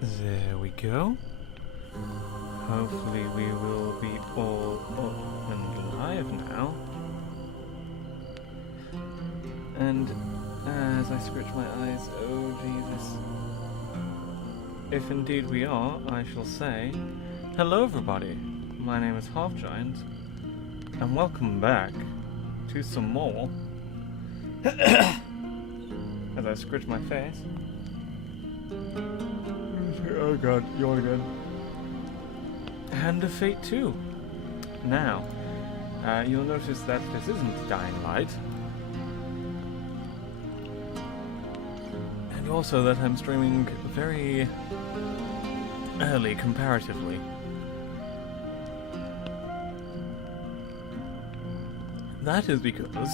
There we go. Hopefully we will be all up and alive now. And as I scratch my eyes, oh Jesus. If indeed we are, I shall say, hello everybody, my name is Half Giant, and welcome back to some more. As I scratch my face. Oh god, yawn again. Hand of Fate 2. Now, you'll notice that this isn't Dying Light. And also that I'm streaming very early comparatively. That is because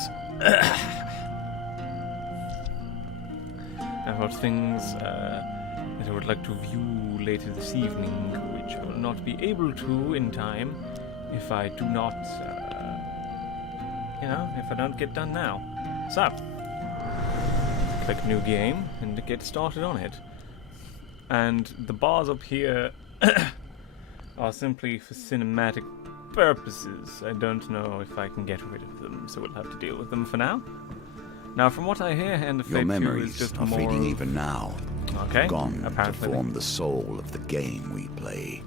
I've got things that I would like to view later this evening, which I will not be able to in time if I do not, if I don't get done now. So, click new game and get started on it. And the bars up here are simply for cinematic purposes. I don't know if I can get rid of them, so we'll have to deal with them for now. Now, from what I hear, Hand of Fate 2 is just are more fading even now. Okay, Gone apparently. to form the soul of the game we play.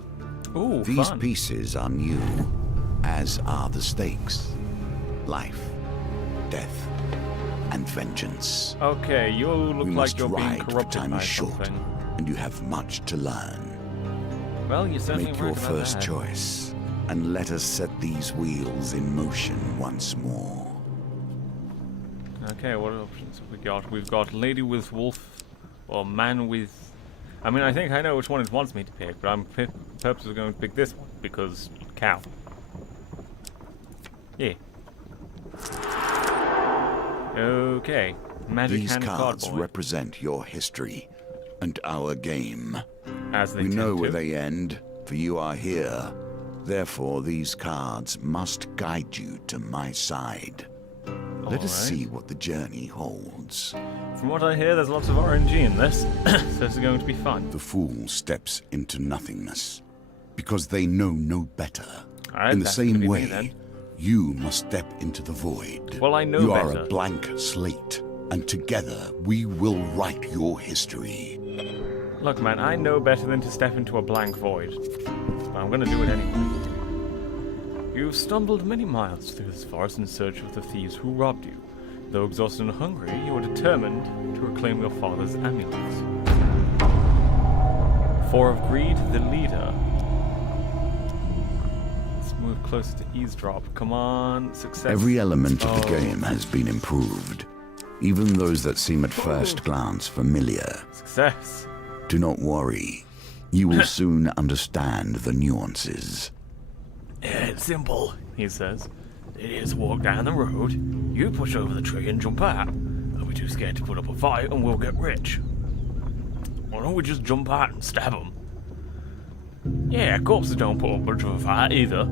Ooh, These fun. pieces are new, as are the stakes. Life, death, and vengeance. Okay, you look We like must you're being ride, but corrupted time by is short, something. and you have much to learn. Well, you certainly Make right your about first that. choice, and let us set these wheels in motion once more. Okay, what options have we got? We've got Lady with Wolf, or Man with... I mean, I think I know which one it wants me to pick, but I'm purposely going to pick this one, because cow. Yeah. Okay. Magic These Hand cards Cardboard. represent your history, and our game. As they We know tend where to. they end, for you are here. Therefore, these cards must guide you to my side. Let us see what the journey holds. From what I hear, there's lots of RNG in this, so this is going to be fun. The fool steps into nothingness, because they know no better. Alright, In the that's gonna same be me way, then. you must step into the void. Well, I know you are better. a blank slate, and together we will write your history. Look, man, I know better than to step into a blank void. But I'm gonna do it anyway. You've stumbled many miles through this forest in search of the thieves who robbed you. Though exhausted and hungry, you are determined to reclaim your father's amulets. Four of Greed, the leader. Let's move closer to eavesdrop. Come on, success. Every element of the game has been improved, even those that seem at first glance familiar. Success. Do not worry. You will soon understand the nuances. Yeah, it's simple. He says. It is walk down the road, you push over the tree and jump out. Are we too scared to put up a fight and we'll get rich? Why don't we just jump out and stab them? Yeah, corpses don't put up much of a fight either.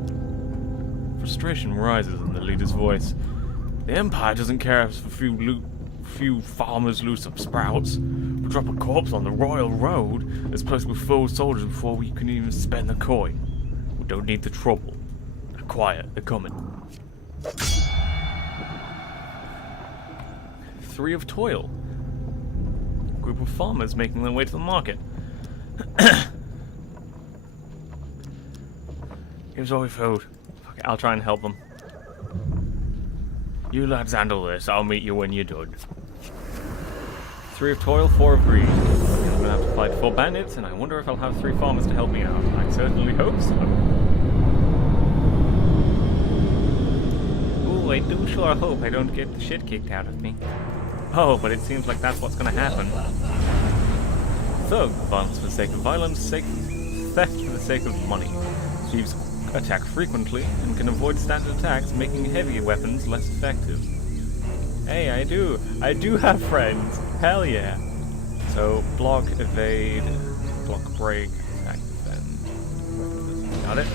Frustration rises in the leader's voice. The Empire doesn't care if a few farmers lose some sprouts. We'll drop a corpse on the royal road that's placed with full soldiers before we can even spend the coin. We don't need the trouble. Now quiet, they're coming. Three of Toil. A group of farmers making their way to the market. Here's all your food. Okay, I'll try and help them. You lads handle this, I'll meet you when you're done. Three of Toil, four of Greed. I'm gonna have to fight four bandits, and I wonder if I'll have three farmers to help me out. I certainly hope so. Ooh, I do sure hope I don't get the shit kicked out of me. Oh, but it seems like that's what's gonna happen. So, violence for the sake of violence, theft for the sake of money. Thieves attack frequently and can avoid standard attacks, making heavy weapons less effective. Hey, I do have friends. Hell yeah. So, block, evade, block, break, attack, defend. Got it?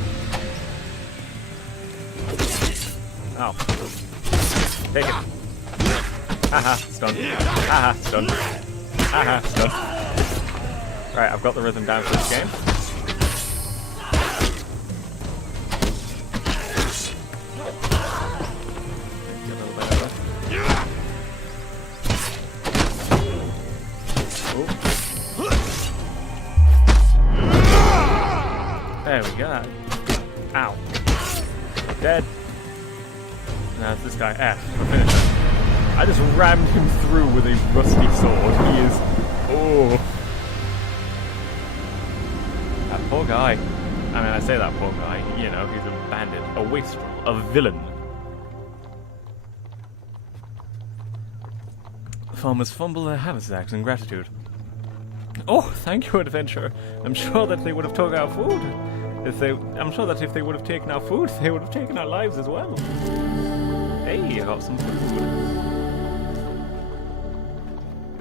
Oh. Take it. Haha, stun. Haha, stun. Haha, stun. Right, I've got the rhythm down for this game. Get a little bit over. Ooh. There we go. Ow. Dead. Now it's this guy. F. Finish him. I just rammed him through with a rusty sword. He is... Oh. That poor guy. I mean, I say that poor guy. You know, he's a bandit, a wastrel, a villain. The farmers fumble their haversacks in gratitude. Oh, thank you, adventurer. I'm sure that they would have took our food. I'm sure that if they would have taken our food, they would have taken our lives as well. Hey, I got some food.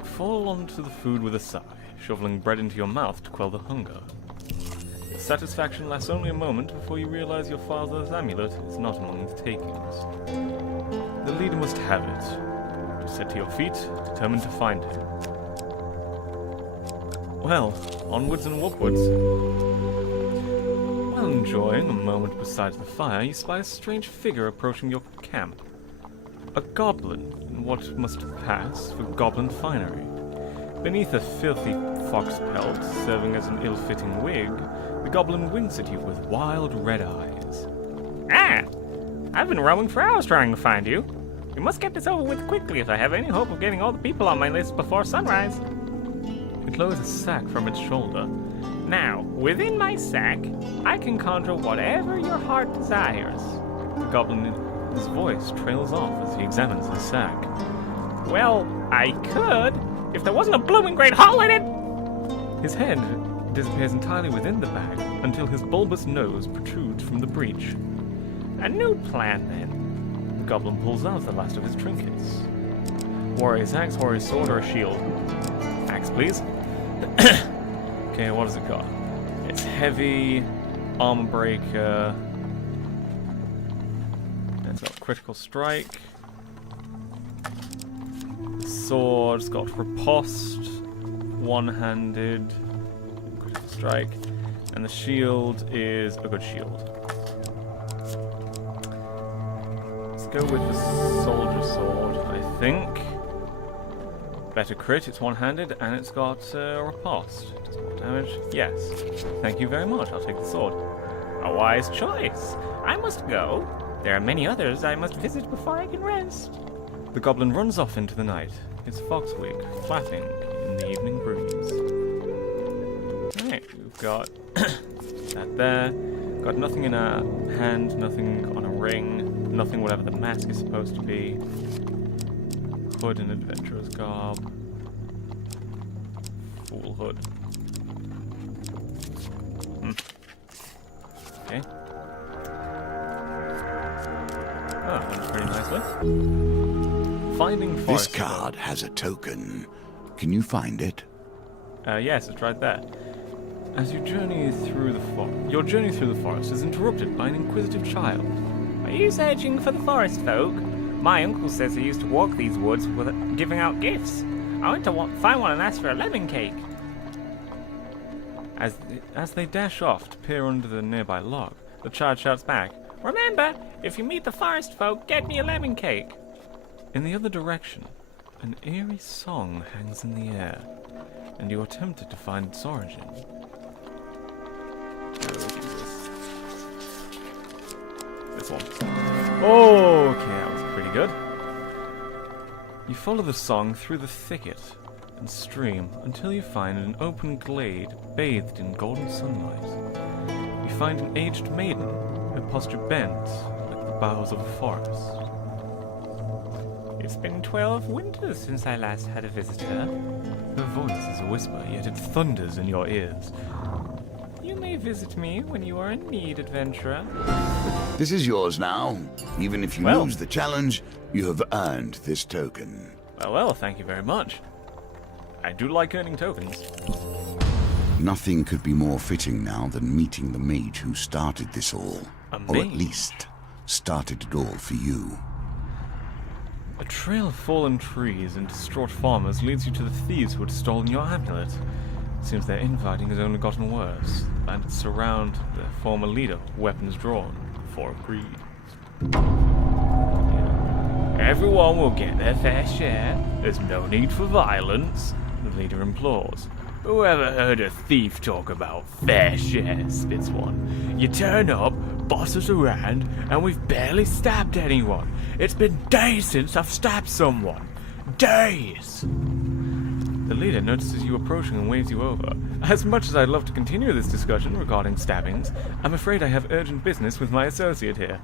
Fall onto the food with a sigh, shoveling bread into your mouth to quell the hunger. Its satisfaction lasts only a moment before you realize your father's amulet is not among the takings. The leader must have it. You set to your feet, determined to find him. Well, onwards and upwards. While enjoying a moment beside the fire, you spy a strange figure approaching your camp. A goblin, in what must pass for goblin finery. Beneath a filthy fox pelt, serving as an ill-fitting wig, the goblin winks at you with wild red eyes. Ah! I've been roaming for hours trying to find you. We must get this over with quickly if I have any hope of getting all the people on my list before sunrise. It lowers a sack from its shoulder. Now, within my sack, I can conjure whatever your heart desires. The goblin, his voice trails off as he examines the sack. Well, I could, if there wasn't a blooming great hole in it! His head disappears entirely within the bag until his bulbous nose protrudes from the breach. A new plan, then. The goblin pulls out the last of his trinkets. Warrior's axe, warrior's sword, or a shield? Axe, please. Okay, what has it got? It's heavy, armor breaker. It's got critical strike. The sword's got riposte, one-handed, critical strike, and the shield is a good shield. Let's go with the soldier sword, I think. Better crit, it's one-handed, and it's got riposte. Does more damage? Yes. Thank you very much, I'll take the sword. A wise choice. I must go. There are many others I must visit before I can rest. The goblin runs off into the night, its fox wig flapping in the evening breeze. Alright, we've got that there. Got nothing in a hand, nothing on a ring, nothing whatever the mask is supposed to be. Hood and adventurer's garb. Fool hood. Okay. Oh, that's pretty nicely. Finding forest. This card has a token. Can you find it? Yes, it's right there. As you journey through the your journey through the forest is interrupted by an inquisitive child. Are you searching for the forest folk? My uncle says he used to walk these woods with giving out gifts. I went to find one and ask for a lemon cake. As they dash off to peer under the nearby log, the child shouts back, "Remember, if you meet the forest folk, get me a lemon cake." In the other direction, an eerie song hangs in the air, and you are tempted to find its origin. This one. Oh, okay, that was pretty good. You follow the song through the thicket and stream until you find an open glade bathed in golden sunlight. You find an aged maiden, her posture bent like the boughs of a forest. It's been 12 winters since I last had a visitor. Her voice is a whisper, yet it thunders in your ears. You may visit me when you are in need, adventurer. This is yours now. Even if you lose the challenge, you have earned this token. Well, thank you very much. I do like earning tokens. Nothing could be more fitting now than meeting the mage who started this all. Or at least, started it all for you. A trail of fallen trees and distraught farmers leads you to the thieves who had stolen your amulet. Seems their infighting has only gotten worse. The bandits surround their former leader, weapons drawn, for greed. Yeah. Everyone will get their fair share. There's no need for violence, the leader implores. Whoever heard a thief talk about fair share, spits one. You turn up, boss us around, and we've barely stabbed anyone. It's been days since I've stabbed someone. Days! The leader notices you approaching and waves you over. As much as I'd love to continue this discussion regarding stabbings, I'm afraid I have urgent business with my associate here.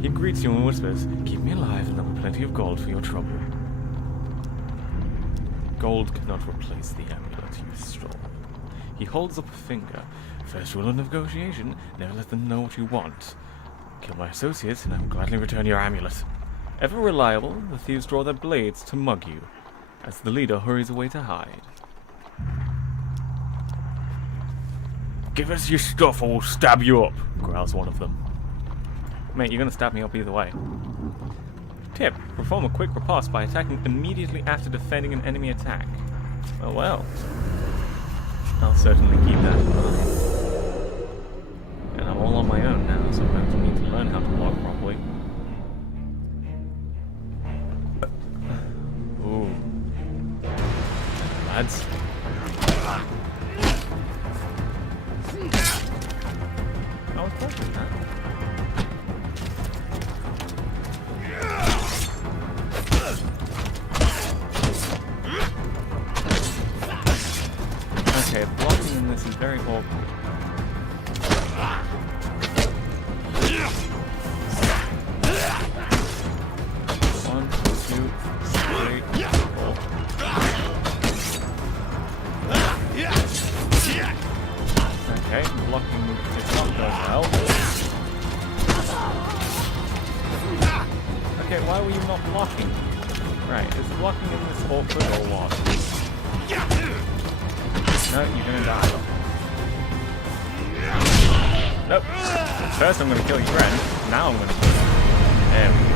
He greets you and whispers, keep me alive and there'll be plenty of gold for your trouble. Gold cannot replace the amulet you stole. He holds up a finger. First rule of negotiation, never let them know what you want. Kill my associates and I will gladly return your amulet. Ever reliable, the thieves draw their blades to mug you, as the leader hurries away to hide. Give us your stuff or we'll stab you up, growls one of them. Mate, you're gonna stab me up either way. Tip, perform a quick riposte by attacking immediately after defending an enemy attack. Oh well. I'll certainly keep that in mind. And I'm all on my own now, so I'm going to need to learn how to block properly. Ooh. Lads. I was watching that. Okay, blocking in this is very awkward. One, two, three, four. Okay, blocking is not going well. Okay, why were you not blocking? Right, is blocking in this awkward or what? No, you're gonna die. Nope. First I'm gonna kill your friend, now I'm gonna kill you. There we go.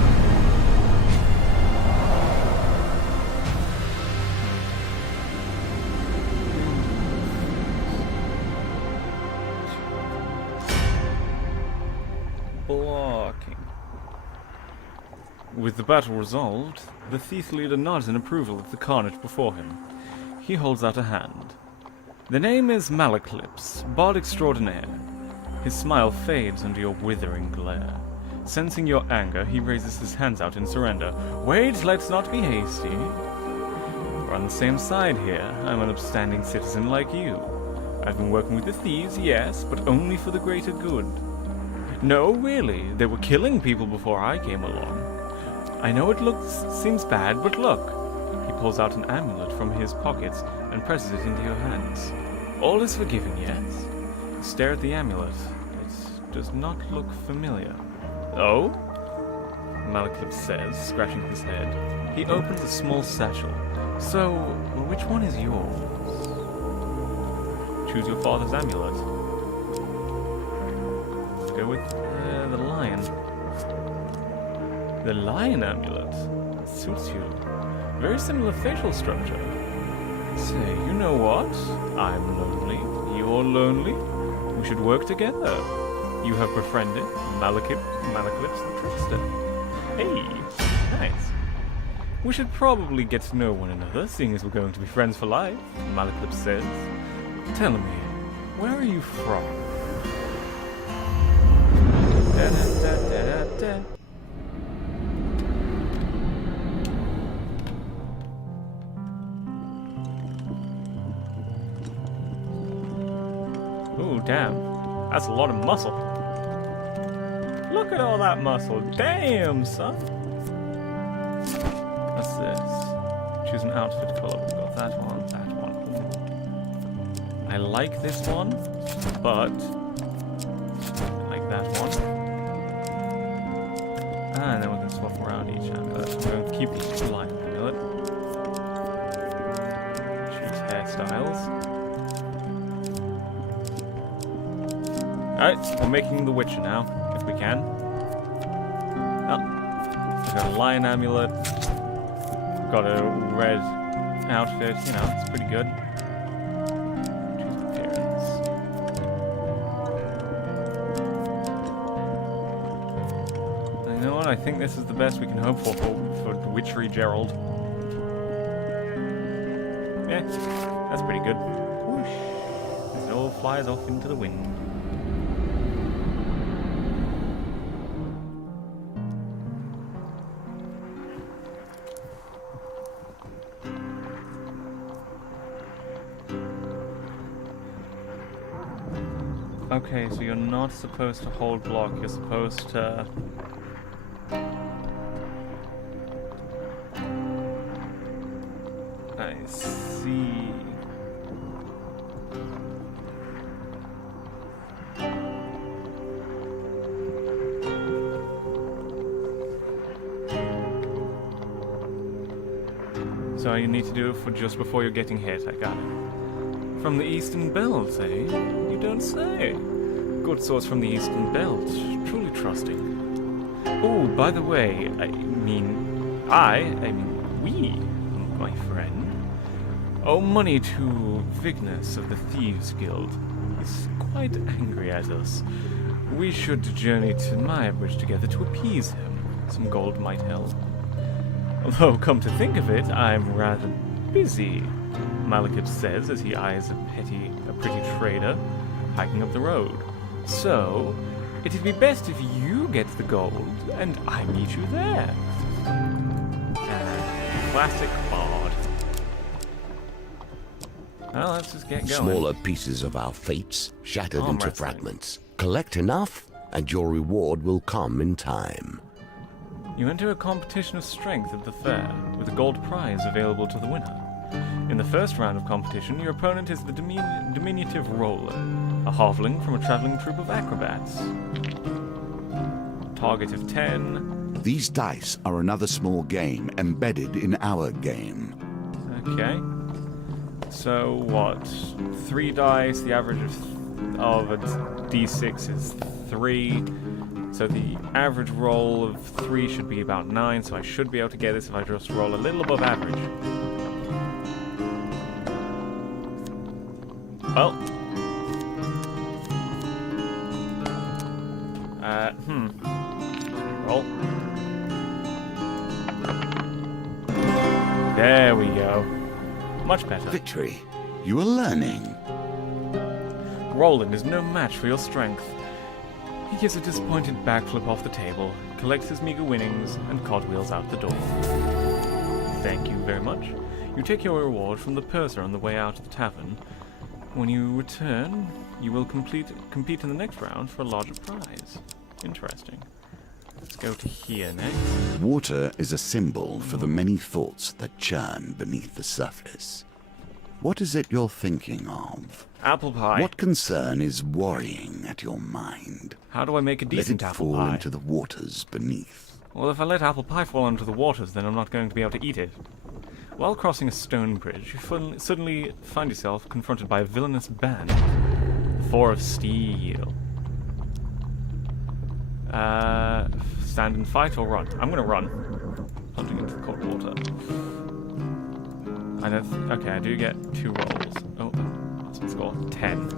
Blocking. With the battle resolved, the thief leader nods in approval of the carnage before him. He holds out a hand. The name is Malaclips, bard extraordinaire. His smile fades under your withering glare. Sensing your anger, he raises his hands out in surrender. Wait, let's not be hasty. We're on the same side here. I'm an upstanding citizen like you. I've been working with the thieves, yes, but only for the greater good. No, really, they were killing people before I came along. I know it seems bad, but look. He pulls out an amulet from his pockets and presses it into your hands. All is forgiven, yes? You stare at the amulet. It does not look familiar. Oh? Malaclips says, scratching his head. He opens a small satchel. So, which one is yours? Choose your father's amulet. Let's go with the lion. The lion amulet. It suits you. Very similar facial structure. Say, you know what? I'm lonely. You're lonely. We should work together. You have befriended Malaclips the Trickster. Hey, nice. We should probably get to know one another, seeing as we're going to be friends for life, Malaclips says. Tell me, where are you from? Da-da-da-da-da-da. Ooh, damn. That's a lot of muscle. Look at all that muscle. Damn, son. What's this? Choose an outfit color. We've got that one, that one. Ooh. I like this one, but I like that one. And then we can swap around each amulet. I'm going to keep the line amulet. Choose hairstyles. Alright, we're making the Witcher now, if we can. Oh, we've got a lion amulet. We've got a red outfit, you know, it's pretty good. I think this is the best we can hope for Witchery Gerald. Yeah, that's pretty good. Whoosh. As it all flies off into the wind. Okay, so you're not supposed to hold block, you're supposed to... I see. So you need to do it for just before you're getting hit, I got it. From the Eastern Belt, eh? You don't say. Good source from the Eastern Belt. Truly trusting. Oh, by the way, I mean, we, my friend, owe money to Vignus of the Thieves Guild. He's quite angry at us. We should journey to Meyabridge together to appease him. Some gold might help. Although, come to think of it, I'm rather busy, Malekith says as he eyes a pretty trader hiking up the road. So, it'd be best if you get the gold and I meet you there. Classic bard. Well, let's just get going. Smaller pieces of our fates shattered Arm into wrestling. fragments. Collect enough, and your reward will come in time. You enter a competition of strength at the fair, with a gold prize available to the winner. In the first round of competition, your opponent is the diminutive Roller, a halfling from a traveling troupe of acrobats. Target of 10. These dice are another small game embedded in our game. Okay. So what? 3 dice, the average of a d6 is 3. So the average roll of 3 should be about 9, so I should be able to get this if I just roll a little above average. Well. Roll. There we go. Much better. Victory. You are learning. Roland is no match for your strength. He gives a disappointed backflip off the table, collects his meager winnings, and cartwheels out the door. Thank you very much. You take your reward from the purser on the way out of the tavern. When you return, you will compete in the next round for a larger prize. Interesting. Let's go to here next. Water is a symbol for the many thoughts that churn beneath the surface. What is it you're thinking of? Apple pie. What concern is worrying at your mind? How do I make a Let decent it apple fall pie? into the waters beneath. Well, if I let apple pie fall into the waters, then I'm not going to be able to eat it. While crossing a stone bridge, you suddenly find yourself confronted by a villainous band. The Four of Steel. Stand and fight or run? I'm gonna run. Plunging into the cold water. Okay, I do get 2 rolls. Oh, what's my score? 10.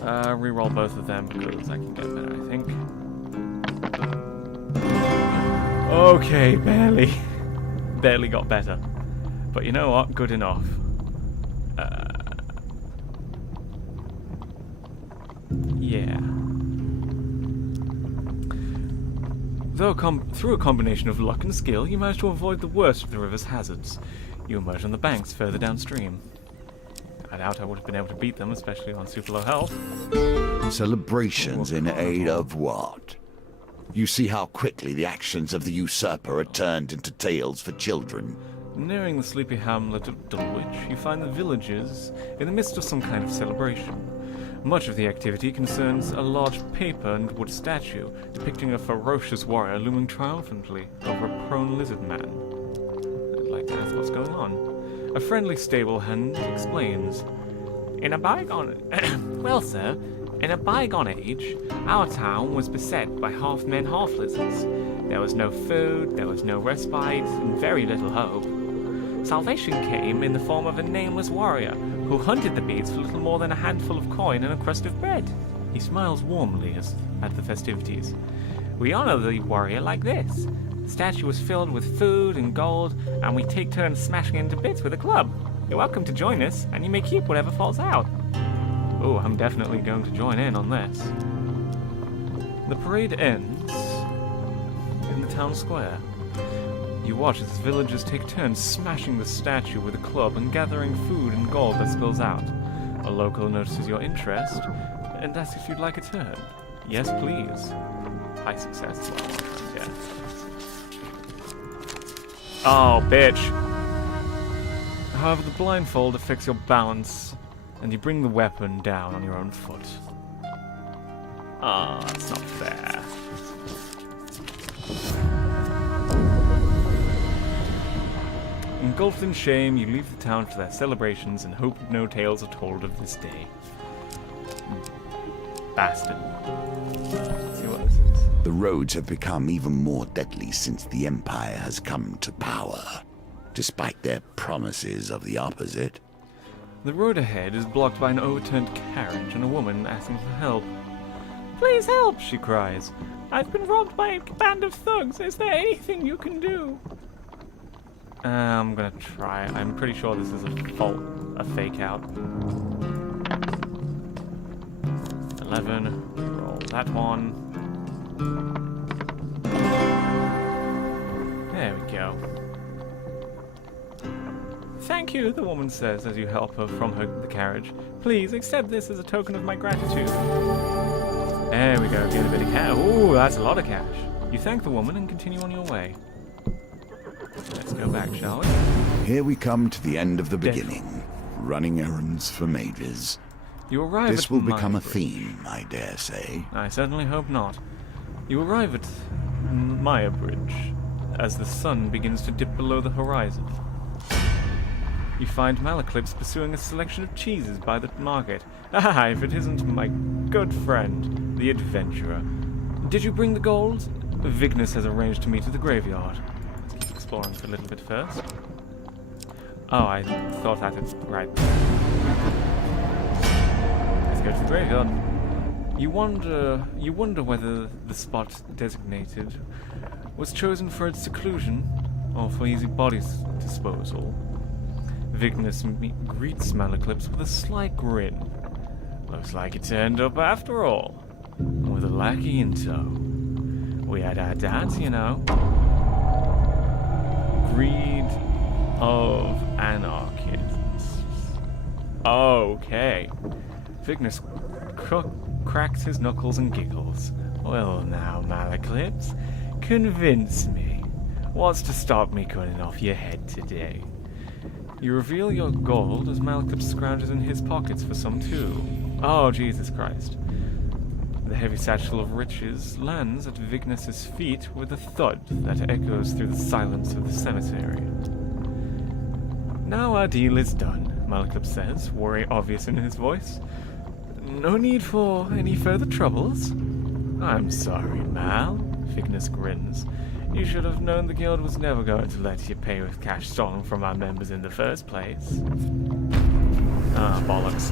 Reroll both of them because I can get better, I think. Okay, barely. Barely got better. But you know what? Good enough. Yeah. Though through a combination of luck and skill, you manage to avoid the worst of the river's hazards. You emerge on the banks further downstream. I doubt I would have been able to beat them, especially on super low health. Celebrations in aid of what? You see how quickly the actions of the usurper are turned into tales for children. Nearing the sleepy hamlet of Dulwich, you find the villagers in the midst of some kind of celebration. Much of the activity concerns a large paper and wood statue depicting a ferocious warrior looming triumphantly over a prone lizard man. I'd like to ask what's going on. A friendly stable hand explains. In a bygone... well, sir, in a bygone age, our town was beset by half-men, half-lizards. There was no food, there was no respite, and very little hope. Salvation came in the form of a nameless warrior who hunted the beasts for little more than a handful of coin and a crust of bread. He smiles warmly at the festivities. We honor the warrior like this. The statue is filled with food and gold, and we take turns smashing it into bits with a club. You're welcome to join us, and you may keep whatever falls out. Oh, I'm definitely going to join in on this. The parade ends in the town square. You watch as villagers take turns smashing the statue with a club and gathering food and gold that spills out. A local notices your interest and asks if you'd like a turn. Yes, please. High success. Yeah. Oh, bitch. However, the blindfold affects your balance, and you bring the weapon down on your own foot. Ah, that's not fair. Engulfed in shame, you leave the town for their celebrations and hope no tales are told of this day. Bastard. Let's see what this is. The roads have become even more deadly since the Empire has come to power, despite their promises of the opposite. The road ahead is blocked by an overturned carriage and a woman asking for help. Please help, she cries. I've been robbed by a band of thugs. Is there anything you can do? I'm gonna try. I'm pretty sure this is a fake out. 11. Roll that one. There we go. Thank you, the woman says as you help her from the carriage. Please accept this as a token of my gratitude. There we go, get a bit of cash. Ooh, that's a lot of cash. You thank the woman and continue on your way. Let's go back, shall we? Here we come to the end of the beginning. Running errands for mages. You arrive This at will become a Maya theme, I dare say. I certainly hope not. You arrive at Maya Bridge as the sun begins to dip below the horizon. You find Malaclips pursuing a selection of cheeses by the market. Ah, if it isn't my good friend, the adventurer. Did you bring the gold? Vignus has arranged to meet at the graveyard. Let's keep exploring for a little bit first. Oh, I thought that is right. Let's go to the graveyard. You wonder whether the spot designated was chosen for its seclusion or for easy body disposal. Vignus greets Malaclips with a slight grin. Looks like it turned up after all, with a lackey in tow. We had our dance, you know. Greed of anarchists. Okay. Vignus cracks his knuckles and giggles. Well now, Malaclips, convince me. What's to stop me cutting off your head today? You reveal your gold as Malaclips scrounges in his pockets for some too. Oh, Jesus Christ. The heavy satchel of riches lands at Vignus's feet with a thud that echoes through the silence of the cemetery. Now our deal is done, Malaclips says, worry obvious in his voice. No need for any further troubles. I'm sorry, Mal, Vignus grins. You should have known the guild was never going to let you pay with cash stolen from our members in the first place. Ah, bollocks.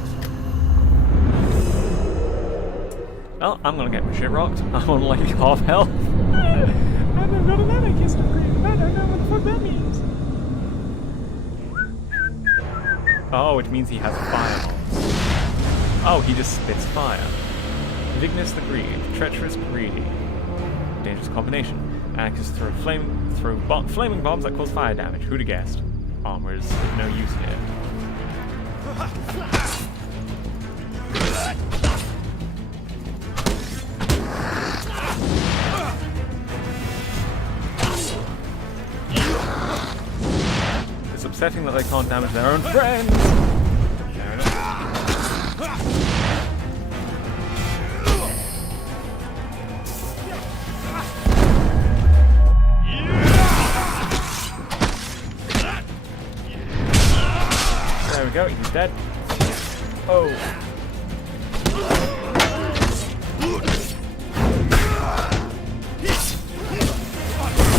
Well, I'm gonna get my shit rocked. I'm on like half health. I'm not an anarchist, I don't know what the fuck that means. Oh, it means he has fireballs. Oh, he just spits fire. Vignus the Greed, treacherous, greedy. Dangerous combination. Actors throw flaming bombs that cause fire damage. Who'd have guessed? Armor is of no use here. It's upsetting that they can't damage their own friends. Fair enough. There we go, he's dead. Oh.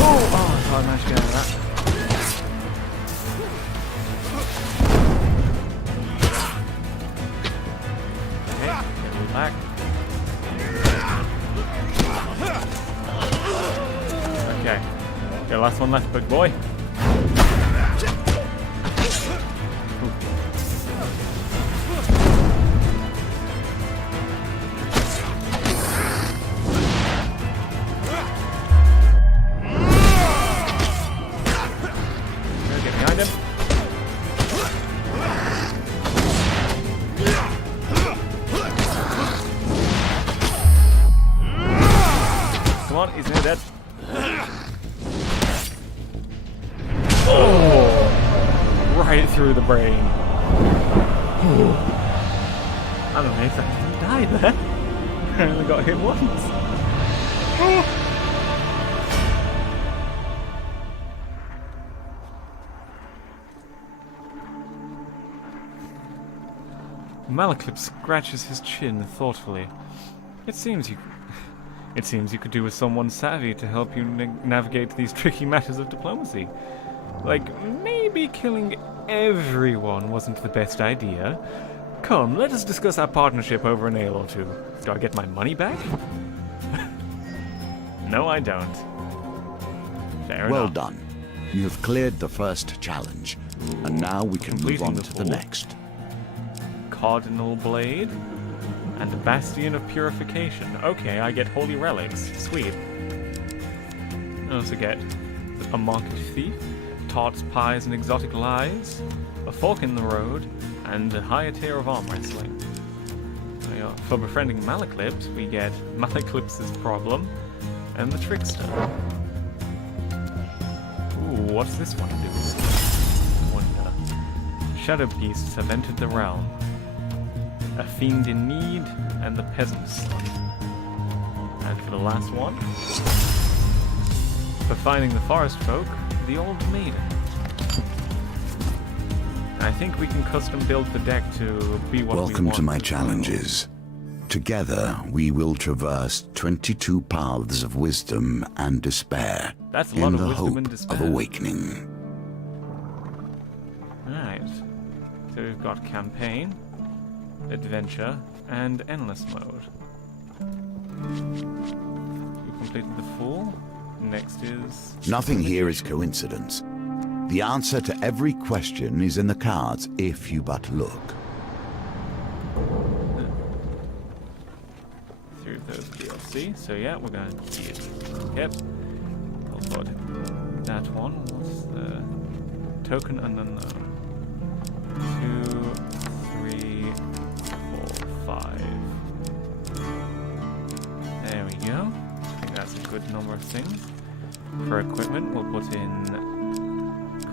Oh, I managed to get out of that. Okay, get him back. Your last one left, big boy. Get behind him. Come on, he's near dead. Oh! Right through the brain. I don't know if I died there. I only got hit once. Malaclip scratches his chin thoughtfully. It seems you could do with someone savvy to help you navigate these tricky matters of diplomacy. Like, maybe killing everyone wasn't the best idea. Come, let us discuss our partnership over an ale or two. Do I get my money back? No, I don't. Fair Well enough. done. You have cleared the first challenge, and now we can move Completing on the to the four. next. Cardinal Blade and a Bastion of Purification. Okay, I get Holy Relics. Sweet. I also get a Market Thief, Tarts, Pies, and Exotic Lies, a Fork in the Road, and a higher tier of arm wrestling. For befriending Malaclips, we get Malaclips' Problem and the Trickster. Ooh, what's this one doing? Wonder. Shadow Beasts have entered the realm. A Fiend in Need and the Peasant's Son. And for the last one, for finding the Forest Folk, the Old Maiden. I think we can custom build the deck to be what we Welcome want. to my as well. challenges. Together, we will traverse 22 paths of wisdom and despair That's a lot in of the wisdom hope and of despair. awakening. Alright. So we've got Campaign, Adventure, and Endless Mode. We've completed the 4. Next is... Nothing here is coincidence. The answer to every question is in the cards if you but look. Through those DLC. So yeah, we're gonna see it. Yep. I'll put that one. What's the token unknown? 2, 3, 4, 5. There we go. I think that's a good number of things. For equipment, we'll put in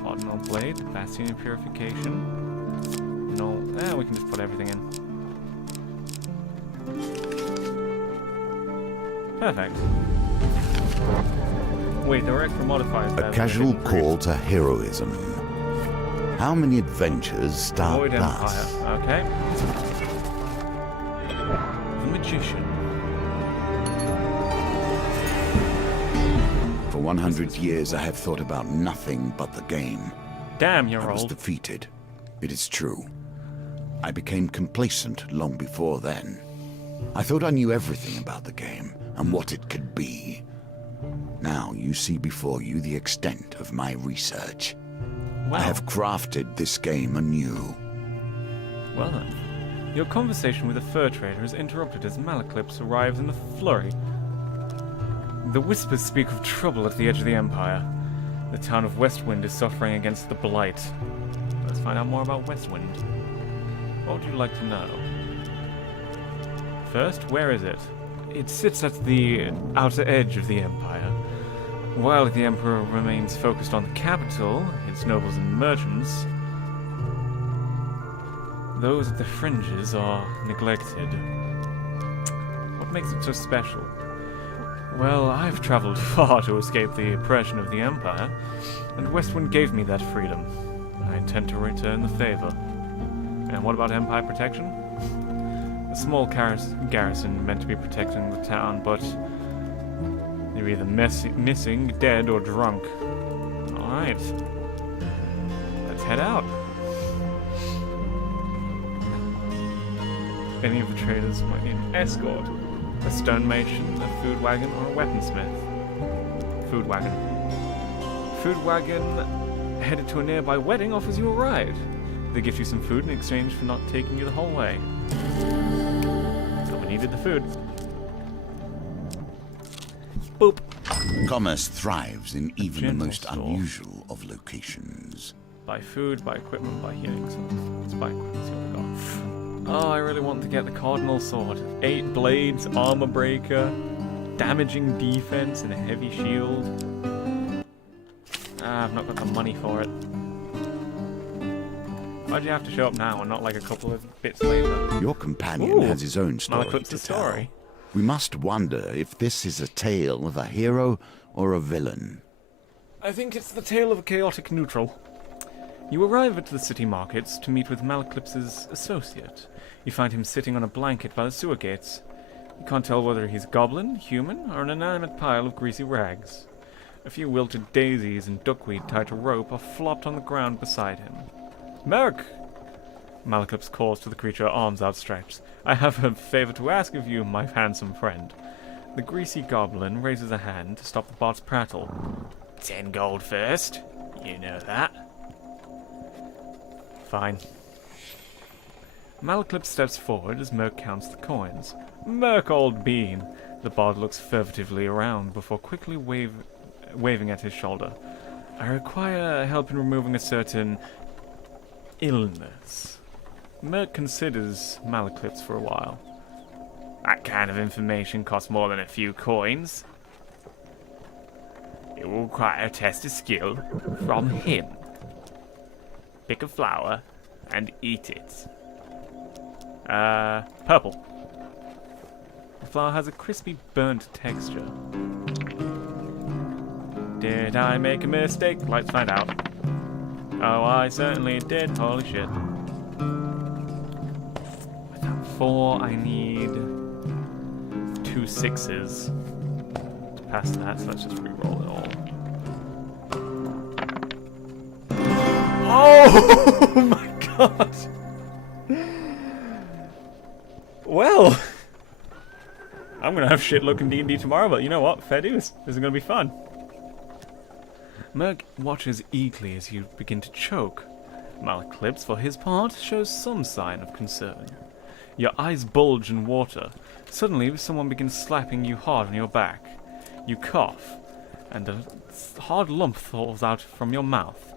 Cardinal Blade, Bastion of Purification. No, we can just put everything in. Perfect. Wait, there were extra modifiers there. A casual call to heroism. How many adventures start Void thus? Empire. Okay. The Magician. For 100 years I have thought about nothing but the game. Damn, I you're was old. defeated. It is true. I became complacent long before then. I thought I knew everything about the game and what it could be. Now you see before you the extent of my research. Wow. I have crafted this game anew. Well then. Your conversation with the fur trader is interrupted as Malaclips arrives in a flurry. The whispers speak of trouble at the edge of the Empire. The town of Westwind is suffering against the Blight. Let's find out more about Westwind. What would you like to know? First, where is it? It sits at the outer edge of the Empire. While the Emperor remains focused on the capital, its nobles and merchants, those at the fringes are neglected. What makes it so special? Well, I've traveled far to escape the oppression of the Empire, and Westwind gave me that freedom. I intend to return the favor. And what about Empire protection? A small garrison meant to be protecting the town, but they're either missing, dead, or drunk. Alright. Let's head out. Any of the traders might need an escort. A stonemason, a food wagon, or a weaponsmith. Food wagon. food wagon headed to a nearby wedding offers you a ride. They give you some food in exchange for not taking you the whole way. So we needed the food. Boop. Commerce thrives in even the General most store. unusual of locations. Buy food, buy equipment, buy healing salts. Let's buy equipment, see what we got. Oh, I really want to get the Cardinal Sword. 8 blades, armor breaker, damaging defense, and a heavy shield. Ah, I've not got the money for it. Why'd you have to show up now and not like a couple of bits later? Your companion Ooh, has his own story Malekith's to story. tell. We must wonder if this is a tale of a hero or a villain. I think it's the tale of a chaotic neutral. You arrive at the city markets to meet with Malekith's associate. You find him sitting on a blanket by the sewer gates. You can't tell whether he's goblin, human, or an inanimate pile of greasy rags. A few wilted daisies and duckweed tied to rope are flopped on the ground beside him. Merc! Malekith calls to the creature, arms outstretched. I have a favor to ask of you, my handsome friend. The greasy goblin raises a hand to stop the bot's prattle. 10 gold first. You know that. Fine. Malekith steps forward as Merc counts the coins. Merc, old bean! The bard looks furtively around before quickly waving at his shoulder. I require help in removing a certain illness. Merc considers Malekith for a while. That kind of information costs more than a few coins. It will require a test of skill from him. Pick a flower and eat it. Purple. The flower has a crispy, burnt texture. Did I make a mistake? Let's find out. Oh, I certainly did. Holy shit. With that 4, I need 2 6s to pass that, so let's just re-roll it all. Oh my god! Well, I'm gonna have shit looking D&D tomorrow, but you know what? Fair dues. This is gonna be fun. Merc watches eagerly as you begin to choke. Malekith, for his part, shows some sign of concern. Your eyes bulge in water. Suddenly, someone begins slapping you hard on your back. You cough, and a hard lump falls out from your mouth.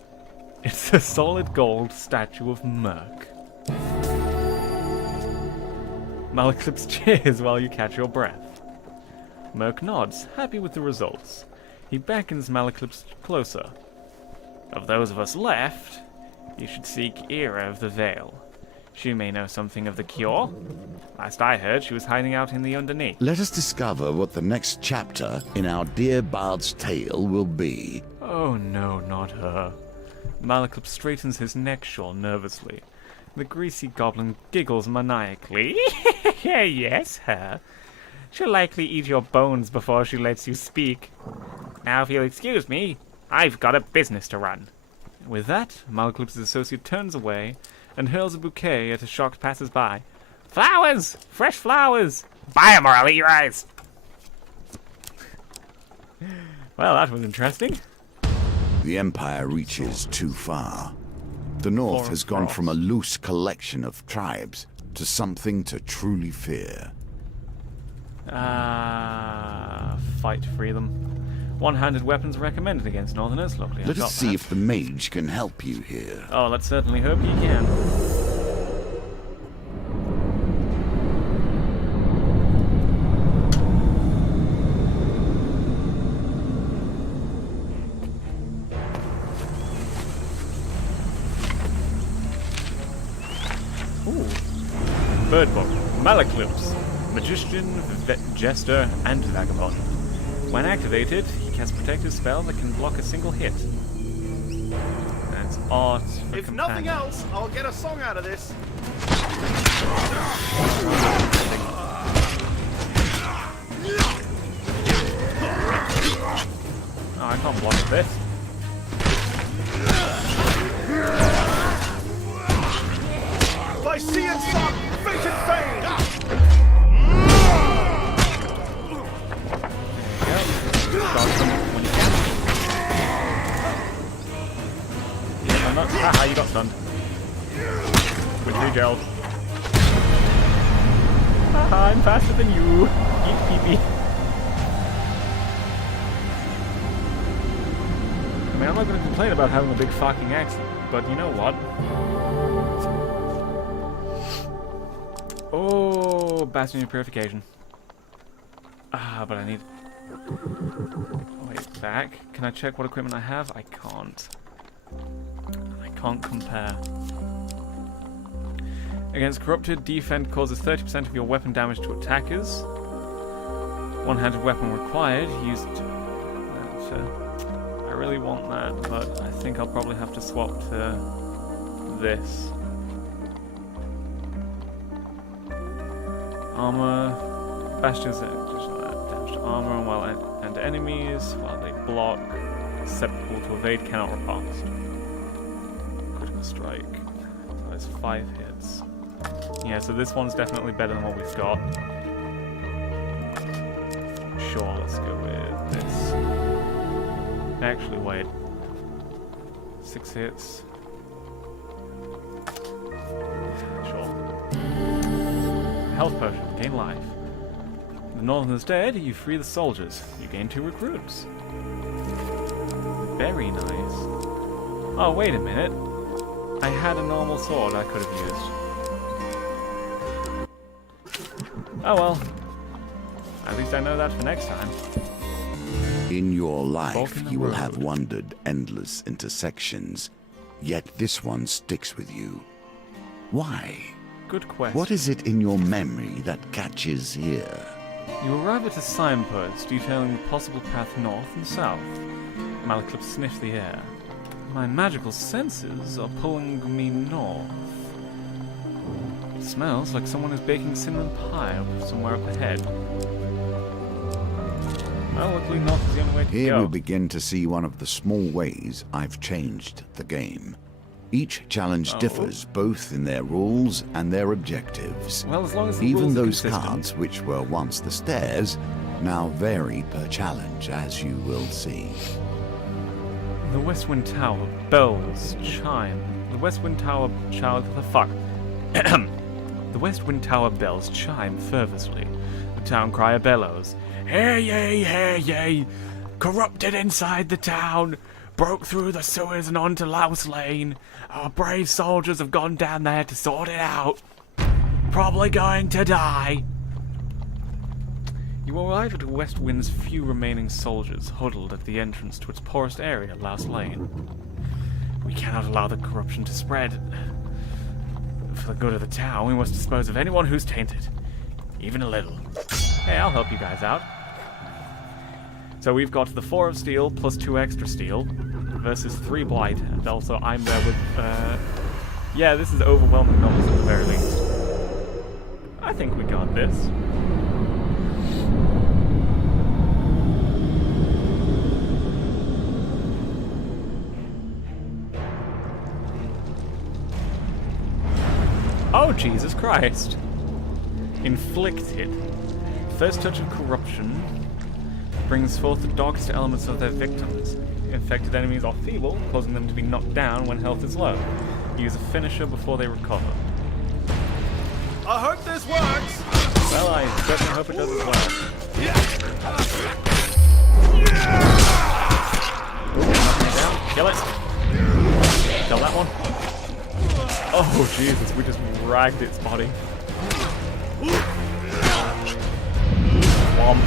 It's a solid gold statue of Merc. Malekith cheers while you catch your breath. Merc nods, happy with the results. He beckons Malekith closer. Of those of us left, you should seek Era of the Vale. She may know something of the cure. Last I heard, she was hiding out in the underneath. Let us discover what the next chapter in our dear bard's tale will be. Oh no, not her. Malekith straightens his neck shawl nervously. The greasy goblin giggles maniacally. Yes, her. She'll likely eat your bones before she lets you speak. Now, if you'll excuse me, I've got a business to run. With that, Malekith's associate turns away and hurls a bouquet at a shocked passers-by. Flowers! Fresh flowers! Buy 'em or I'll eat your eyes! Well, that was interesting. The Empire reaches too far. The North has gone from a loose collection of tribes to something to truly fear. Fight to free them. One-handed weapons are recommended against Northerners. Luckily, I've Let got us see that. if the mage can help you here. Oh, let's certainly hope he can. Ooh. Bird book. Malekith. Magician, jester, and vagabond. When activated, he casts protective spell that can block a single hit. That's art for If companion. nothing else, I'll get a song out of this. Oh, I can't block this. By sea and sun, fate and fame. Dodge them when you can. With gel. Haha, I'm faster than you. Eat pee-pee. I mean, I'm not going to complain about having a big fucking accent, but you know what? Oh, Bastion of Purification. Ah, but I need... Wait, back. Can I check what equipment I have? I can't. I can't compare. Against corrupted, defend causes 30% of your weapon damage to attackers. One-handed weapon required. Used... I really want that, but I think I'll probably have to swap to this. Armor. Bastions damage to armor and enemies while they block. Susceptible to evade, cannot riposte. Critical strike. So that's 5 hits. Yeah, so this one's definitely better than what we've got. Sure, let's go with this. Actually, wait. 6 hits. Sure. Health potion, gain life. The Northern is dead, you free the soldiers. You gain 2 recruits. Very nice. Oh, wait a minute. I had a normal sword I could have used. Oh well. At least I know that for next time. In your life, in the you will road. have wandered endless intersections, yet this one sticks with you. Why? Good question. What is it in your memory that catches here? You arrive at a signpost detailing the possible path north and south. Malaclip sniffed the air. My magical senses are pulling me north. It smells like someone is baking cinnamon pie somewhere up ahead. Well, luckily north is the only way to Here go. we begin to see one of the small ways I've changed the game. Each challenge differs both in their rules and their objectives. Well, as long as the Even rules are those consistent. cards which were once the stairs now vary per challenge, as you will see. The West Wind Tower bells chime. The West Wind Tower The West Wind Tower bells chime fervently. The town crier bellows. Hear ye, hear ye! Corrupted inside the town! Broke through the sewers and onto Louse Lane. Our brave soldiers have gone down there to sort it out. Probably going to die. You arrive at West Wind's few remaining soldiers huddled at the entrance to its poorest area, Louse Lane. We cannot allow the corruption to spread. For the good of the town, we must dispose of anyone who's tainted. Even a little. Hey, I'll help you guys out. So we've got the 4 of steel plus 2 extra steel versus 3 blight, and also I'm there with, yeah, this is overwhelming numbers at the very least. I think we got this. Oh, Jesus Christ. Inflicted. First touch of corruption brings forth the darkest elements of their victims. Infected enemies are feeble, causing them to be knocked down when health is low. Use a finisher before they recover. I hope this works. Well, I certainly hope it does as well. Knock it down. Kill it. Kill that one. Oh, Jesus, we just ragged its body. Womp.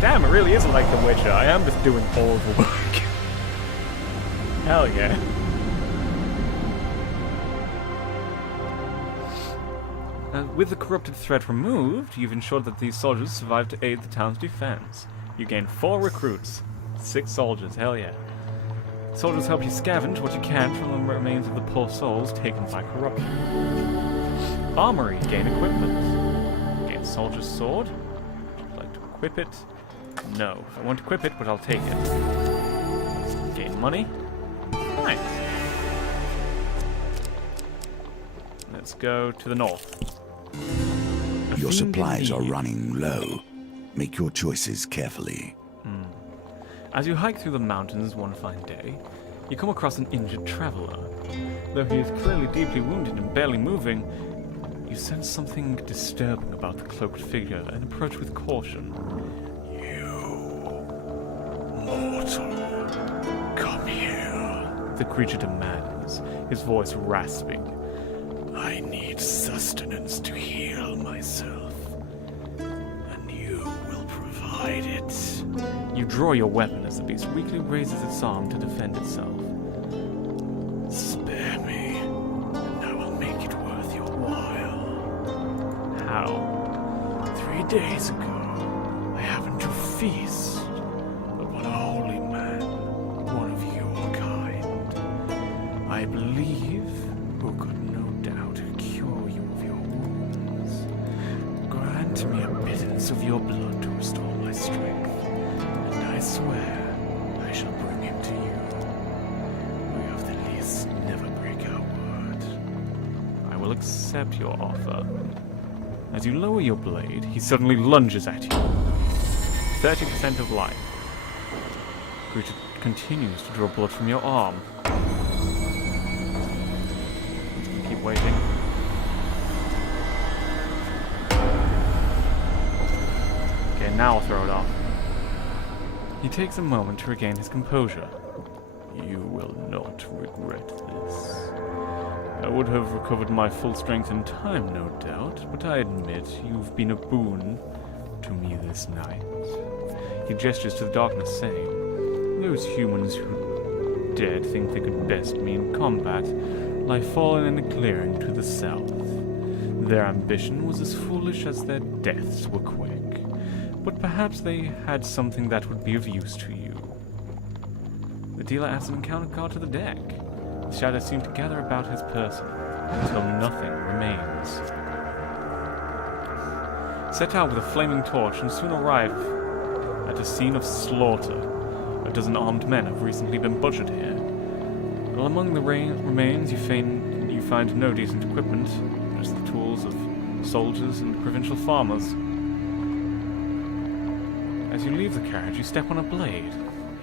Damn, it really isn't like The Witcher. I am just doing all the work. Hell yeah. With the corrupted threat removed, you've ensured that these soldiers survive to aid the town's defense. You gain 4 recruits. 6 soldiers, hell yeah. Soldiers help you scavenge what you can from the remains of the poor souls taken by corruption. Armory, gain equipment. Gain soldier's sword. Would you like to equip it? No. I won't equip it, but I'll take it. Gain money. Nice. Let's go to the north. Your Fiend supplies are indeed. running low. Make your choices carefully. As you hike through the mountains one fine day, you come across an injured traveler. Though he is clearly deeply wounded and barely moving, you sense something disturbing about the cloaked figure and approach with caution. Mortal, come here. The creature demands, his voice rasping. I need sustenance to heal myself, and you will provide it. You draw your weapon as the beast weakly raises its arm to defend itself. Spare me, and I will make it worth your while. How? 3 days ago, I happened to feast upon a holy man, one of your kind. I believe who could no doubt cure you of your wounds. Grant me a pittance of your blood to restore my strength, and I swear I shall bring him to you. We of the least never break our word. I will accept your offer. As you lower your blade, he suddenly lunges at you. 30% of life. The creature continues to draw blood from your arm. Keep waiting. Okay, now I'll throw it off. He takes a moment to regain his composure. You will not regret this. I would have recovered my full strength in time, no doubt, but I admit you've been a boon to me this night. He gestures to the darkness, saying, Those humans who dared think they could best me in combat lie fallen in a clearing to the south. Their ambition was as foolish as their deaths were quick, but perhaps they had something that would be of use to you. The dealer adds an encounter card to the deck. The shadows seem to gather about his person until nothing remains. Set out with a flaming torch and soon arrive at a scene of slaughter. A dozen armed men have recently been butchered here. While among the remains you find no decent equipment, just the tools of soldiers and provincial farmers. As you leave the carriage, you step on a blade,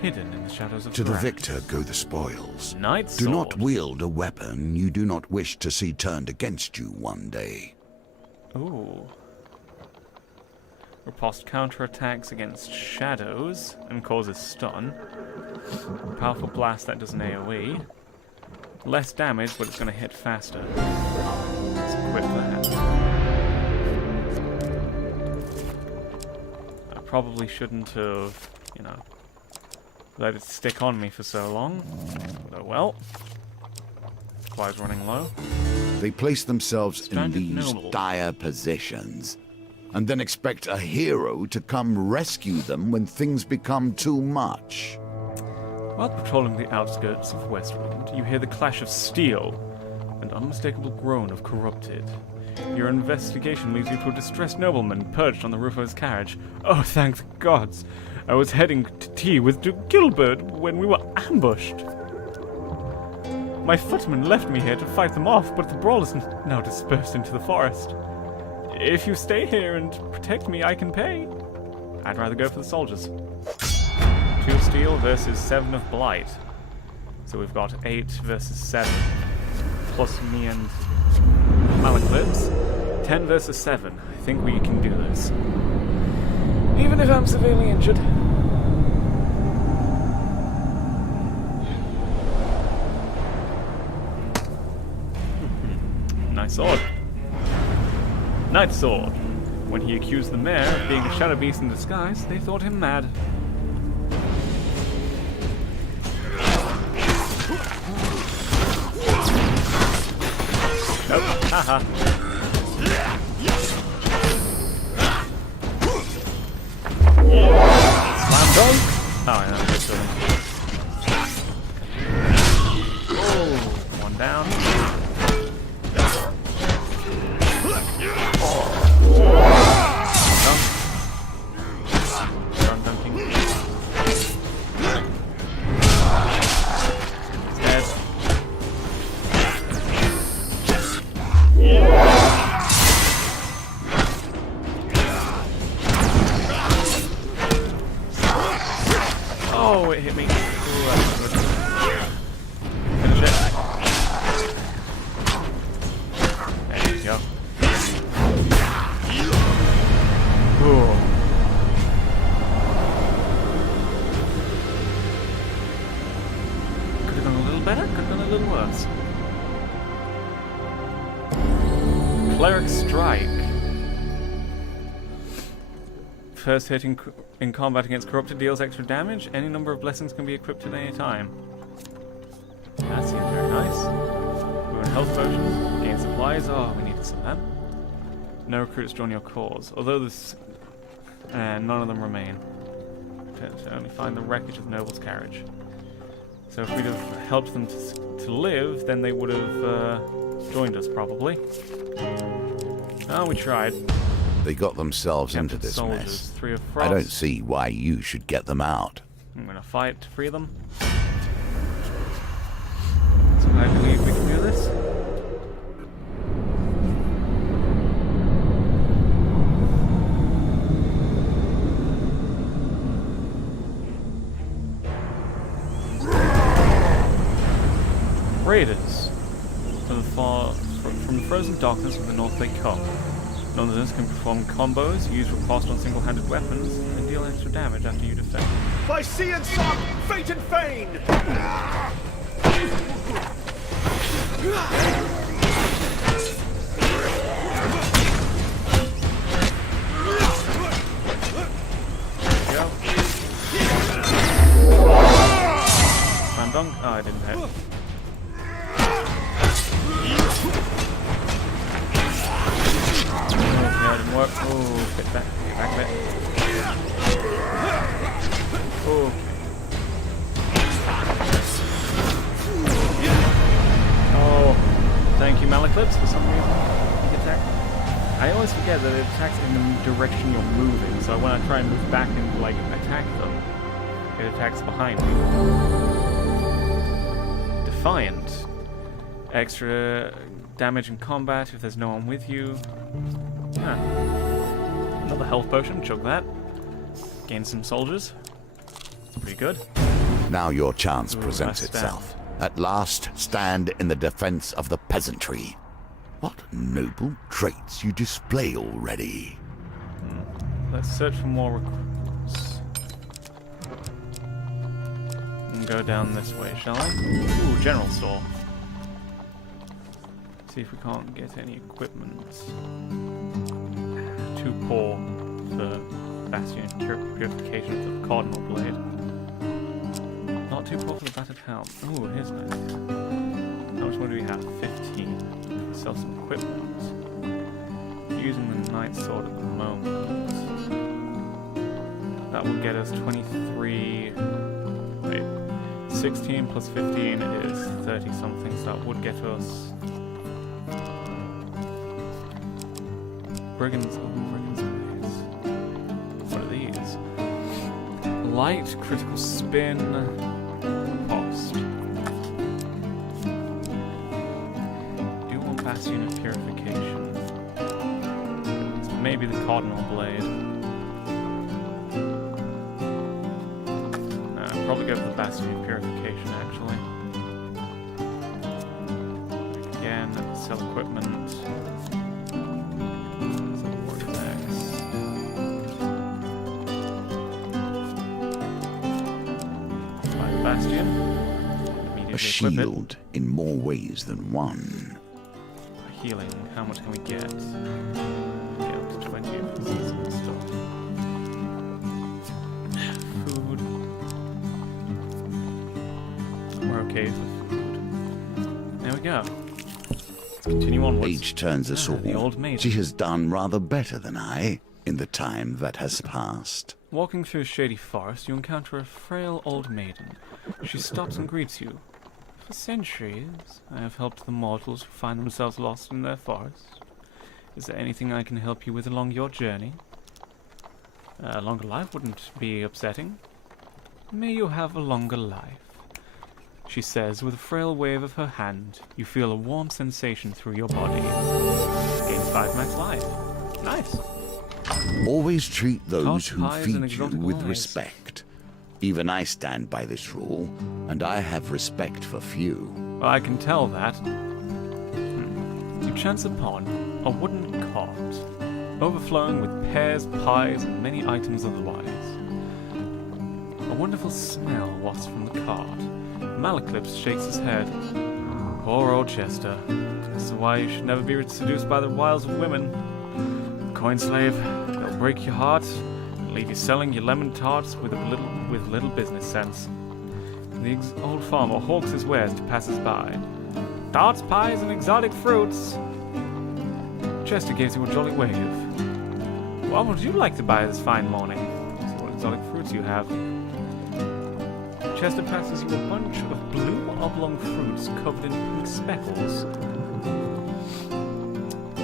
hidden in the shadows of To the grass. victor go the spoils. Night Do not sword. wield a weapon you do not wish to see turned against you one day. Ooh. Riposte counterattacks against shadows and causes stun. Powerful blast that does an AoE. Less damage, but it's going to hit faster. Let's equip that. I probably shouldn't have, let it stick on me for so long. Although, well, supplies running low. They place themselves in Stranded these noble. dire positions, and then expect a hero to come rescue them when things become too much. While patrolling the outskirts of Westwind, you hear the clash of steel, an unmistakable groan of corrupted. Your investigation leads you to a distressed nobleman perched on the roof of his carriage. Oh, thank the gods! I was heading to tea with Duke Gilbert when we were ambushed. My footman left me here to fight them off, but the brawl is now dispersed into the forest. If you stay here and protect me, I can pay. I'd rather go for the soldiers. 2 steel versus 7 of blight. So we've got 8 versus 7. Plus me and Malaclips. 10 versus 7. I think we can do this. Even if I'm severely injured. Nice sword. Night sword. When he accused the mayor of being a shadow beast in disguise, they thought him mad. Nope. Haha. Slam dunk. Oh, I know. Good feeling. Oh, one down. Dunk dunking. Dead. Oh, it hit me. Ooh, that's not good. Finish it. Cleric Strike. First hit in combat against corrupted deals extra damage. Any number of blessings can be equipped at any time. That seems very nice. Ruin health potion. Gain supplies. Oh, we need some of that. No recruits join your cause. Although this... none of them remain. To only find the wreckage of the noble's carriage. So if we'd have helped them to live, then they would have joined us, probably. Oh, we tried. They got themselves into this Soldiers, mess. 3 of frost. I don't see why you should get them out. I'm gonna fight to free them. So I believe we can do this. Raiders from the frozen darkness of the north they come. Nonsense can perform combos, use riposte on single-handed weapons, and deal extra damage after you defend. By sea and sun, fate and feign! Go. Slam dunk. Oh, I didn't hit. Yeah, it didn't work. Oh, get back a bit. Oh. Oh, thank you, Malaclips, for some reason. Big attack. I always forget that it attacks in the direction you're moving, so when I try and move back and, like, attack them, it attacks behind me. Defiant. Extra damage in combat if there's no one with you. Ah. Another health potion, chug that. Gain some soldiers. It's pretty good. Now your chance Ooh, presents nice itself. At last, stand in the defense of the peasantry. What noble traits you display already. Let's search for more recruits. And go down this way, shall I? Ooh, general store. See if we can't get any equipment. Too poor for bastion purification of the cardinal blade. Not too poor for the battered helm. Ooh, here's nice. How much more do we have? 15. Sell some equipment. Using the knight sword at the moment. That would get us 23. Wait. 16 plus 15 is 30 something, so that would get us. Brigands Blades. What are these? Light, critical spin, post. Do want Bastion of Purification. It's maybe the Cardinal Blade. No, I'd probably go for the Bastion of Purification actually. Again, sell equipment. A shield in more ways than one. Healing, how much can we get? Get up to 20 of this stuff. Food. We're okay for food. There we go. Let's continue onwards. Age turns us all. The old maid. She has done rather better than I in the time that has passed. Walking through a shady forest, you encounter a frail old maiden. She stops and greets you. For centuries, I have helped the mortals who find themselves lost in their forest. Is there anything I can help you with along your journey? A longer life wouldn't be upsetting. May you have a longer life, she says with a frail wave of her hand. You feel a warm sensation through your body. Gain 5 max life. Nice. Always treat those who pies and feed you exotic with wines. respect. Even I stand by this rule, and I have respect for few. Well, I can tell that. You chance upon a wooden cart, overflowing with pears, pies, and many items otherwise. A wonderful smell wafts from the cart. Malaclips shakes his head. Poor old Chester. This is why you should never be seduced by the wiles of women. Coin slave, they'll break your heart and leave you selling your lemon tarts with little business sense. The old farmer hawks his wares to passers-by. Tarts, pies, and exotic fruits. Chester gives you a jolly wave. What would you like to buy this fine morning? See what exotic fruits you have. Chester passes you a bunch of blue oblong fruits covered in pink speckles.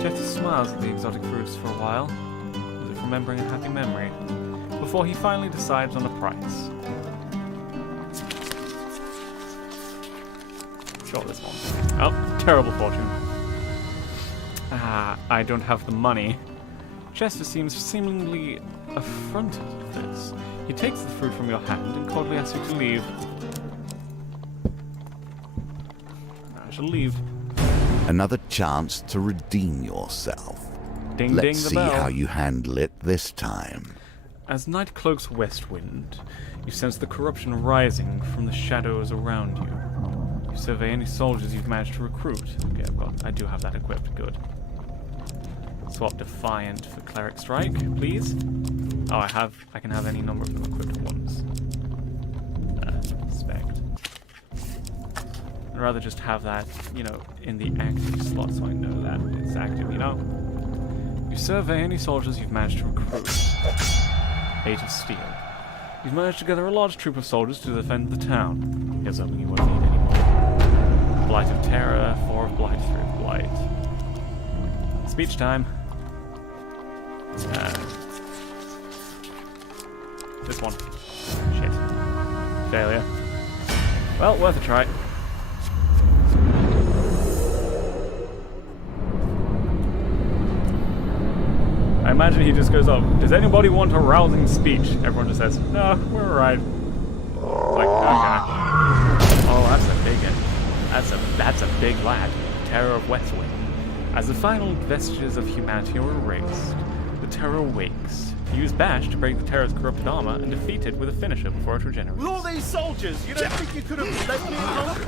Chester smiles at the exotic fruits for a while, as if remembering a happy memory, before he finally decides on a price. Sure, this one. Oh, terrible fortune. I don't have the money. Chester seems seemingly affronted at this. He takes the fruit from your hand and coldly asks you to leave. I shall leave. Another chance to redeem yourself. Ding Let's ding the see bell. how you handle it this time. As night cloaks Westwind, you sense the corruption rising from the shadows around you. You survey any soldiers you've managed to recruit. Okay, I do have that equipped. Good. Swap Defiant for Cleric Strike, please. Oh, I can have any number of them equipped at once. Spect. I'd rather just have that, in the active slot so I know that it's active, You survey any soldiers you've managed to recruit. 8 of Steel. You've managed to gather a large troop of soldiers to defend the town. Here's hoping you won't need any more. Blight of Terror, 4 of Blight, 3 of Blight. Speech time. This one. Shit. Failure. Well, worth a try. I imagine he just goes up, does anybody want a rousing speech? Everyone just says, no, we're alright. Like, okay. Oh, that's a big one. That's a big lad. Terror of Westwind. As the final vestiges of humanity are erased, the Terror wakes. Use Bash to break the Terror's corrupted armor and defeat it with a finisher before it regenerates. With all these soldiers, you don't think you could have left me alone?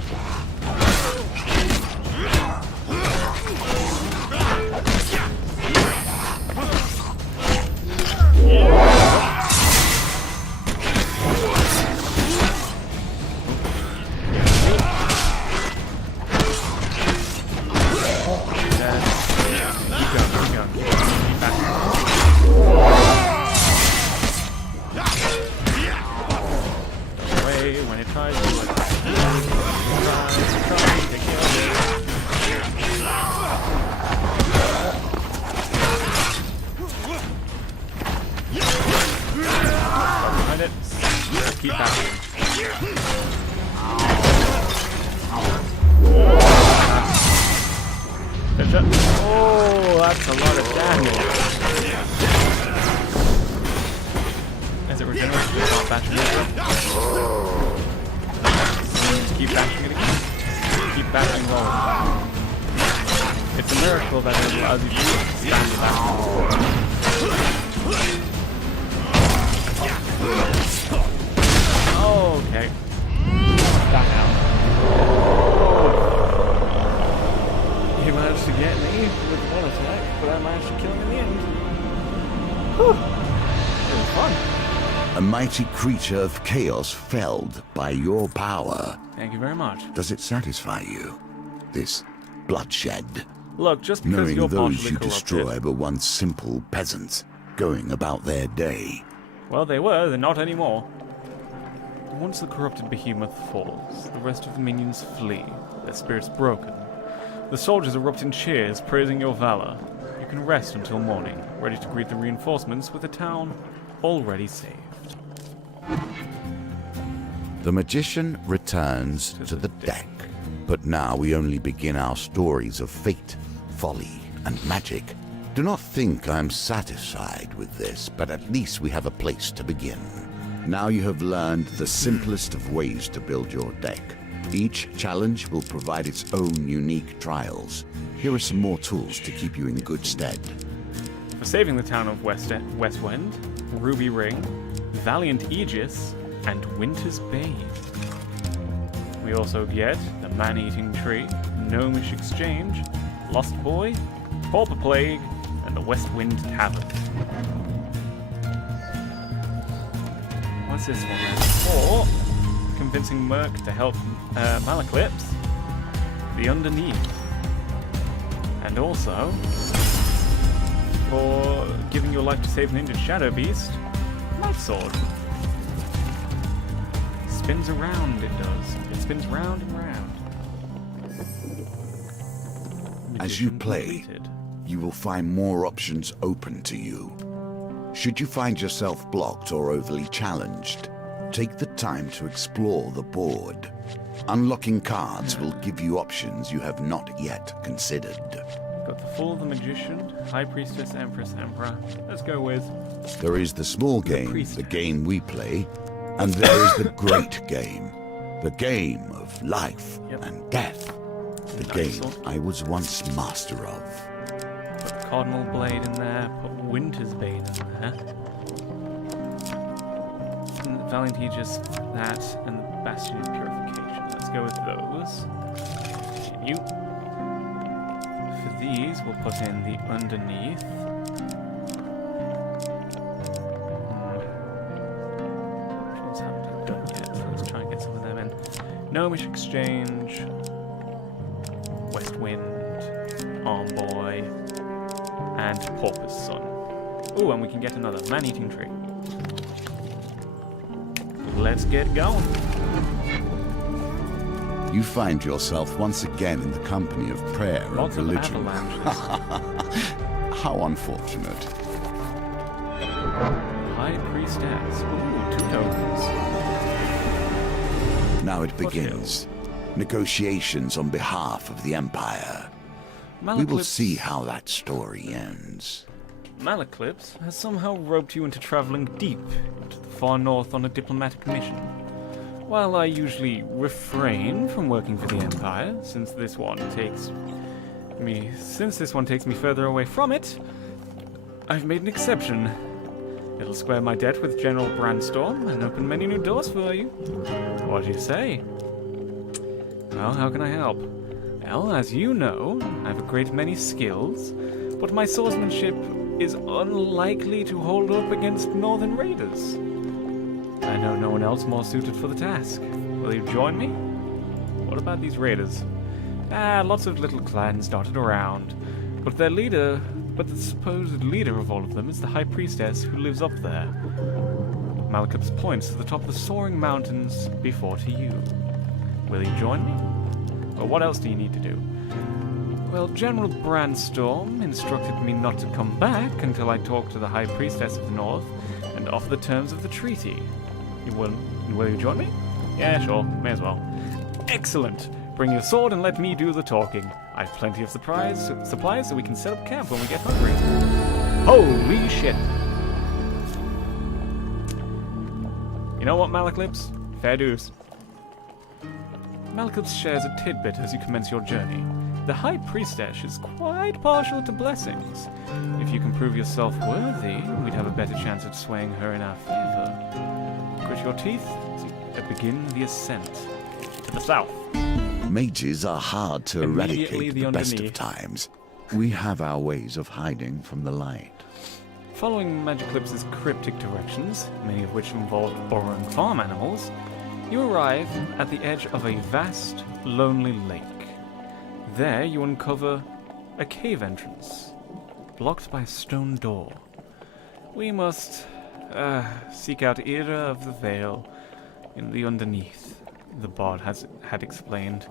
When it tries to kill me. Behind it. Keep backing. Gotcha. Oh, that's a lot of damage. As it regenerates, it's not bashing it. Just keep bashing it again. Keep bashing rolling. It's a miracle that it allows you to stand back. Okay. Back out. He managed to get me with one attack, but I managed to kill him in the end. Whew. It was fun. A mighty creature of chaos felled by your power. Thank you very much. Does it satisfy you? This bloodshed? Look, just because Knowing you're those partially you corrupted. destroy were once simple peasants, going about their day. Well, they were, they're not anymore. Once the corrupted behemoth falls, the rest of the minions flee, their spirits broken. The soldiers erupt in cheers, praising your valor. You can rest until morning, ready to greet the reinforcements with the town already saved. The magician returns to the deck, but now we only begin our stories of fate, folly, and magic. Do not think I am satisfied with this, but at least we have a place to begin. Now you have learned the simplest of ways to build your deck. Each challenge will provide its own unique trials. Here are some more tools to keep you in good stead. For saving the town of Westwind, Ruby Ring, Valiant Aegis, and Winter's Bane. We also get the Man-Eating Tree, Gnomish Exchange, Lost Boy, Pauper Plague, and the West Wind Tavern. What's this one then? For convincing Merc to help Malaclips, the Underneath. And also for giving your life to save an injured Shadow Beast, Knife Sword. Spins around, it does. It spins round and round. As you Magician play, completed. you will find more options open to you. Should you find yourself blocked or overly challenged, take the time to explore the board. Unlocking cards will give you options you have not yet considered. Got the Fool, the Magician, High Priestess, Empress, Emperor. Let's go with... There is the small game, priestess. the game we play, and there is the great game, the game of life Yep. and death, the Nice game one. I was once master of. Put Cardinal Blade in there, put Winter's Bane in there. And Valiant Aegis, that, and the Bastion of Purification. Let's go with those. Continue. For these, we'll put in the Underneath. Which ones haven't I done yet? So let's try and get some of them in. Gnomish Exchange, West Wind, Arm Boy, and Pauper's Son. Ooh, and we can get another man-eating tree. Let's get going. You find yourself once again in the company of prayer Lots and of religion. avalanches. How unfortunate. High Priestess. Ooh, 2 tokens. Now it begins. Negotiations on behalf of the Empire. We will Malaclips- see how that story ends. Malaclips has somehow roped you into traveling deep into the far north on a diplomatic mission. While I usually refrain from working for the Empire, since this one takes me further away from it, I've made an exception. It'll square my debt with General Brandstorm and open many new doors for you. What do you say? Well, how can I help? Well, as you know, I have a great many skills, but my swordsmanship is unlikely to hold up against northern raiders. I know no one else more suited for the task. Will you join me? What about these raiders? Lots of little clans dotted around, but the supposed leader of all of them is the High Priestess who lives up there. Malaclips points to the top of the soaring mountains before to you. Will you join me? Well, what else do you need to do? Well, General Brandstorm instructed me not to come back until I talk to the High Priestess of the North and offer the terms of the treaty. Will you join me? Yeah, sure. May as well. Excellent! Bring your sword and let me do the talking. I've plenty of supplies so we can set up camp when we get hungry. Holy shit! You know what, Malaclips? Fair dues. Malaclips shares a tidbit as you commence your journey. The High Priestess is quite partial to blessings. If you can prove yourself worthy, we'd have a better chance at swaying her in our favor. Grit your teeth as you begin the ascent to the south. Mages are hard to Immediately eradicate the at the best of underneath. times. We have our ways of hiding from the light. Following Magiclips' cryptic directions, many of which involve borrowing farm animals, you arrive at the edge of a vast, lonely lake. There you uncover a cave entrance, blocked by a stone door. We must seek out Ira of the Vale in the Underneath, the bard had explained,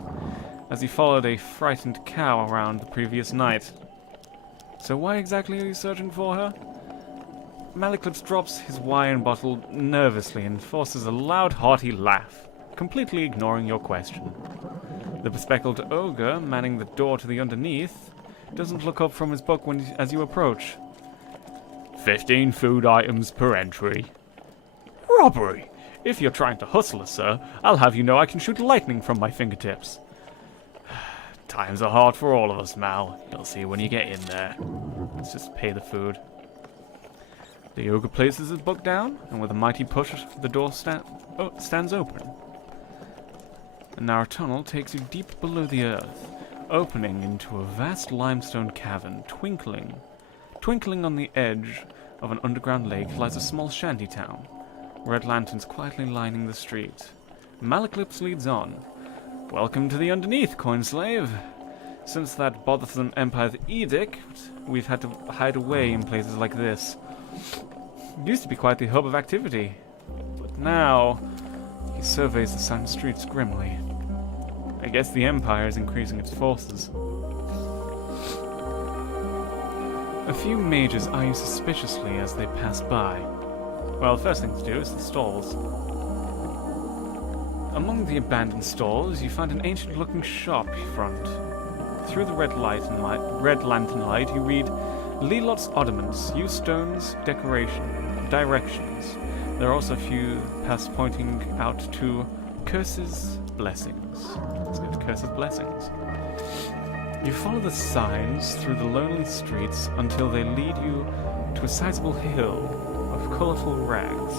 as he followed a frightened cow around the previous night. So why exactly are you searching for her? Malaclips drops his wine bottle nervously and forces a loud, hearty laugh, completely ignoring your question. The bespectacled ogre manning the door to the Underneath doesn't look up from his book as you approach. 15 food items per entry. Robbery! If you're trying to hustle us, sir, I'll have you know I can shoot lightning from my fingertips. Times are hard for all of us, Mal. You'll see when you get in there. Let's just pay the food. The ogre places his book down, and with a mighty push, the door stands open. A narrow tunnel takes you deep below the earth, opening into a vast limestone cavern, twinkling. Twinkling on the edge of an underground lake lies a small shanty town, red lanterns quietly lining the street. Malaclips leads on. Welcome to the underneath, coinslave. Since that bothersome Empire's edict, we've had to hide away in places like this. It used to be quite the hub of activity, but now he surveys the silent streets grimly. I guess the Empire is increasing its forces. A few mages eye you suspiciously as they pass by. Well, the first thing to do is the stalls. Among the abandoned stalls, you find an ancient-looking shop front. Through the red lantern light, you read Lelot's Oddments, use stones, directions. There are also a few paths pointing out to Curses, Blessings. Let's go to Curses, Blessings. You follow the signs through the lonely streets until they lead you to a sizable hill of colourful rags,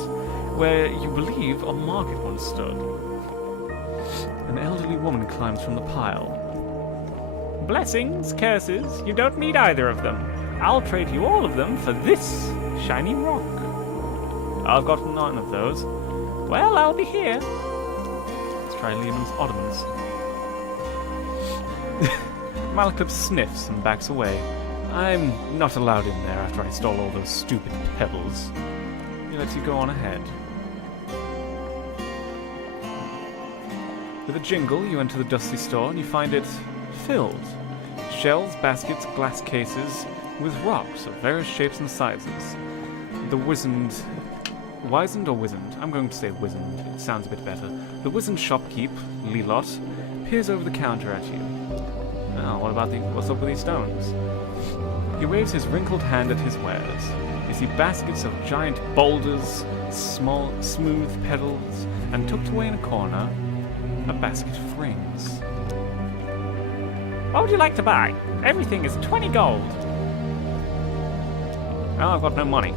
where you believe a market once stood. An elderly woman climbs from the pile. Blessings, curses, you don't need either of them. I'll trade you all of them for this shiny rock. I've got none of those. Well, I'll be here. Let's try Lehman's Ottomans. Malaclips sniffs and backs away. I'm not allowed in there after I stole all those stupid pebbles. He lets you go on ahead. With a jingle, you enter the dusty store and you find it filled. Shelves, baskets, glass cases with rocks of various shapes and sizes. The wizened... I'm going to say wizened. It sounds a bit better. The wizened shopkeep, Lelot, peers over the counter at you. Now, what's up with these stones? He waves his wrinkled hand at his wares. You see baskets of giant boulders, small, smooth petals, and tucked away in a corner, a basket of rings. What would you like to buy? Everything is 20 gold. Oh, I've got no money.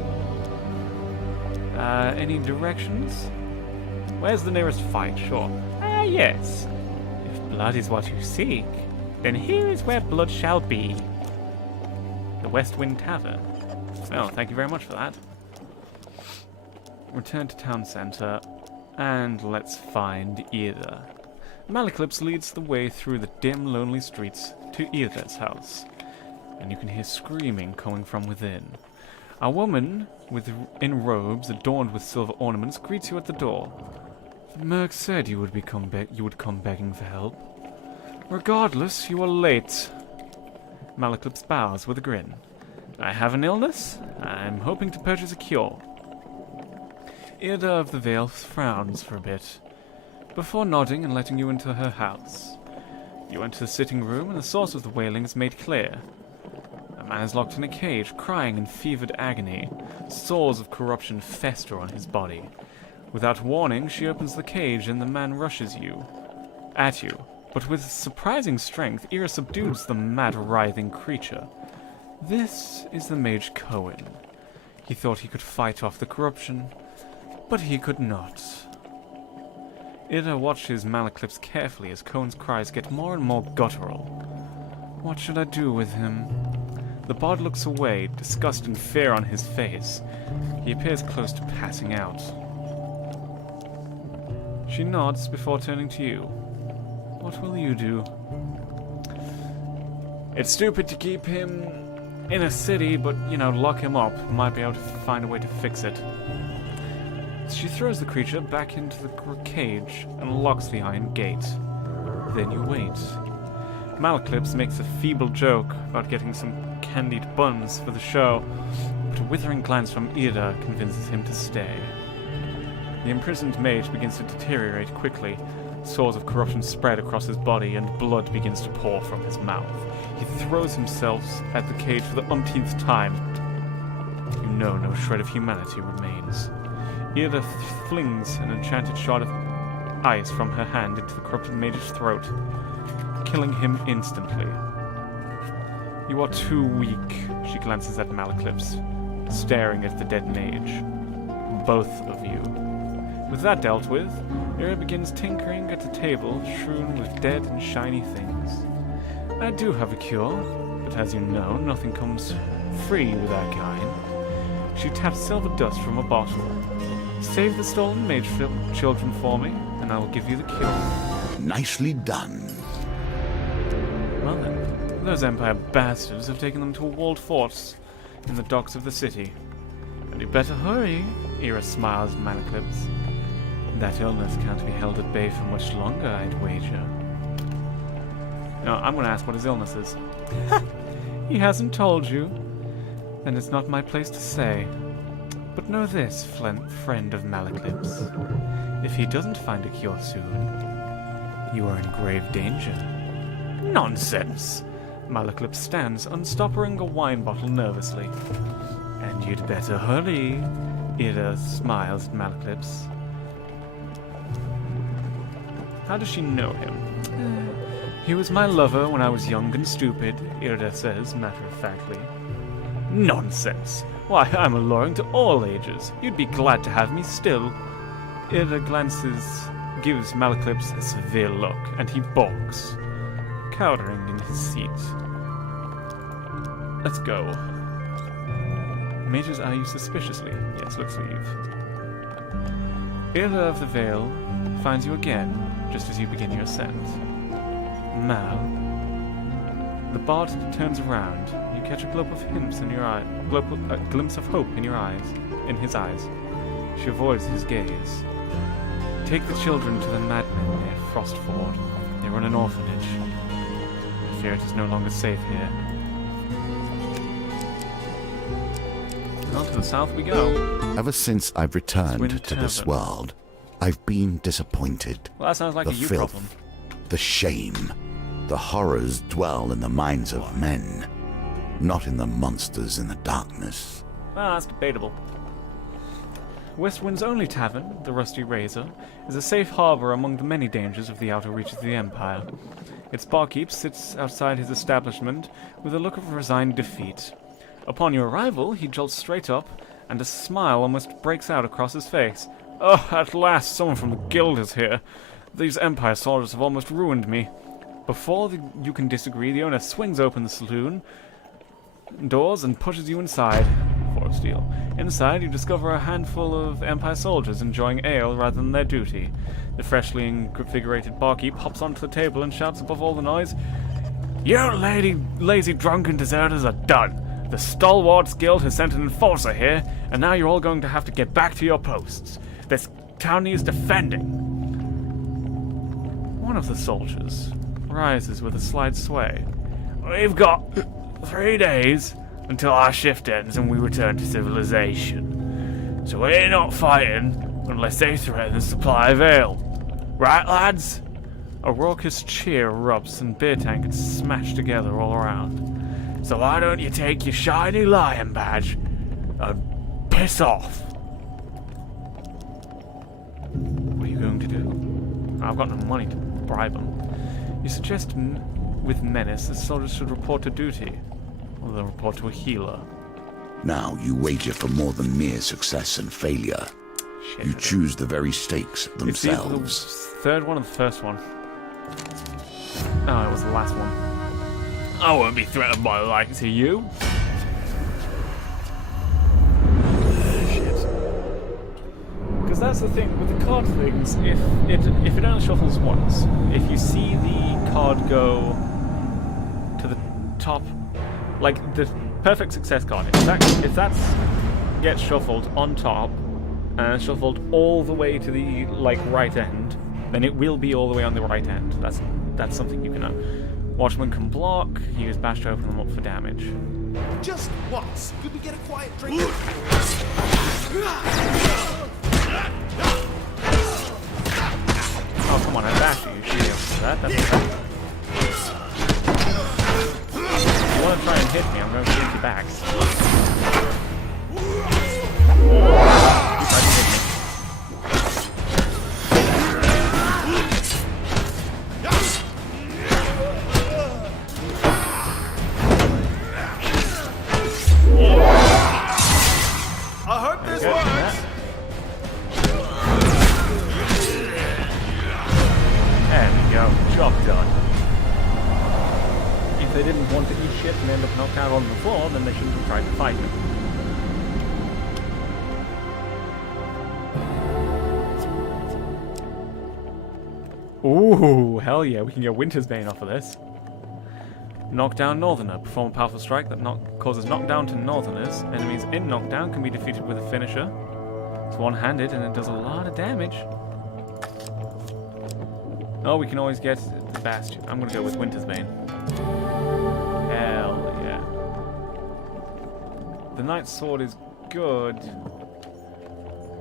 Any directions? Where's the nearest fight? Sure. Yes. If blood is what you seek, then here is where blood shall be. The West Wind Tavern. Well, thank you very much for that. Return to town centre, and let's find Ida. Malaclips leads the way through the dim, lonely streets to Ida's house, and you can hear screaming coming from within. A woman in robes adorned with silver ornaments greets you at the door. The Merc said you would come begging for help. Regardless, you are late. Malaclips bows with a grin. I have an illness. I'm hoping to purchase a cure. Ida of the Vale frowns for a bit, before nodding and letting you into her house. You enter the sitting room, and the source of the wailing is made clear. A man is locked in a cage, crying in fevered agony. Sores of corruption fester on his body. Without warning, she opens the cage, and the man rushes at you. But with surprising strength, Ira subdues the mad, writhing creature. This is the mage Cohen. He thought he could fight off the corruption, but he could not. Ida watches Malaclips carefully as Cohen's cries get more and more guttural. What should I do with him? The bard looks away, disgust and fear on his face. He appears close to passing out. She nods before turning to you. What will you do? It's stupid to keep him in a city, but, lock him up. Might be able to find a way to fix it. She throws the creature back into the cage and locks the iron gate. Then you wait. Malaclips makes a feeble joke about getting some candied buns for the show, but a withering glance from Ida convinces him to stay. The imprisoned mage begins to deteriorate quickly. Sores of corruption spread across his body, and blood begins to pour from his mouth. He throws himself at the cage for the umpteenth time. You know no shred of humanity remains. Ida flings an enchanted shot of ice from her hand into the corrupted mage's throat, killing him instantly. You are too weak, she glances at Malaclips, staring at the dead mage. Both of you. With that dealt with, Ira begins tinkering at the table strewn with dead and shiny things. I do have a cure, but as you know, nothing comes free with our kind. She taps silver dust from a bottle. Save the stolen mage children for me, and I will give you the cure. Nicely done. Well then, those Empire bastards have taken them to a walled fort in the docks of the city. And you better hurry, Ira smiles at Malaclips. That illness can't be held at bay for much longer, I'd wager. No, I'm going to ask what his illness is. He hasn't told you. Then it's not my place to say. But know this, friend of Malaclips. If he doesn't find a cure soon, you are in grave danger. Nonsense! Malaclips stands, unstoppering a wine bottle nervously. And you'd better hurry. Ira smiles at Malaclips. How does she know him? He was my lover when I was young and stupid, Ira says, matter-of-factly. Nonsense! Why, I'm alluring to all ages. You'd be glad to have me still. Ira gives Malaclips a severe look, and he balks, cowering in his seat. Let's go. Mages eye you suspiciously. Yes, let's leave. Ira of the Vale finds you again, just as you begin your ascent. Mal. The bard turns around. You catch a glimpse of hints in your eye, a glimpse of hope in your eyes, in his eyes. She avoids his gaze. Take the children to the madmen near Frostford. They run an orphanage. I fear it is no longer safe here. On to the south we go. Ever since I've returned to this world, I've been disappointed. Well, that sounds like The a you filth, problem. the shame, the horrors dwell in the minds of men, not in the monsters in the darkness. Ah, that's debatable. Westwind's only tavern, the Rusty Razor, is a safe harbor among the many dangers of the outer reaches of the Empire. Its barkeep sits outside his establishment with a look of resigned defeat. Upon your arrival, he jolts straight up, and a smile almost breaks out across his face. Oh, at last, someone from the guild is here. These Empire soldiers have almost ruined me. Before you can disagree, the owner swings open the saloon doors and pushes you inside. 4 of steel. Inside, you discover a handful of Empire soldiers enjoying ale rather than their duty. The freshly invigorated barkeep hops onto the table and shouts above all the noise, "You lazy drunken deserters are done. The Stalwarts Guild has sent an enforcer here, and now you're all going to have to get back to your posts. This town needs defending." One of the soldiers rises with a slight sway. "We've got 3 days until our shift ends and we return to civilization. So we're not fighting unless they threaten the supply of ale. Right, lads?" A raucous cheer erupts and beer tankards smash together all around. "So why don't you take your shiny lion badge and piss off?" What are you going to do? I've got no money to bribe them. You suggest with menace the soldiers should report to duty, or they'll report to a healer. Now you wager for more than mere success and failure. Shit. You choose the very stakes It's either the themselves. third one or the first one. Oh, it was the last one. I won't be threatened by the likes of you. Shit. Because that's the thing with the card things. If it only shuffles once, if you see the card go to the top, like the perfect success card, if that gets shuffled on top and shuffled all the way to the right end, then it will be all the way on the right end. That's something you can know. Watchman can block. Use bash to open them up for damage. Just once. Could we get a quiet drink? Oh come on, I bashed you. You should be able to do that. That's okay. If you want to try and hit me, I'm going to shoot you back. You tried to hit me. I hope this works. There we go. Job done. knocked out on the floor, then they shouldn't have tried to fight me. Ooh, hell yeah, we can get Winter's Bane off of this. Knockdown Northerner. Perform a powerful strike that causes knockdown to Northerners. Enemies in knockdown can be defeated with a finisher. It's one-handed and it does a lot of damage. Oh, we can always get the Bastion. I'm gonna go with Winter's Bane. Hell yeah. The Knight's Sword is good.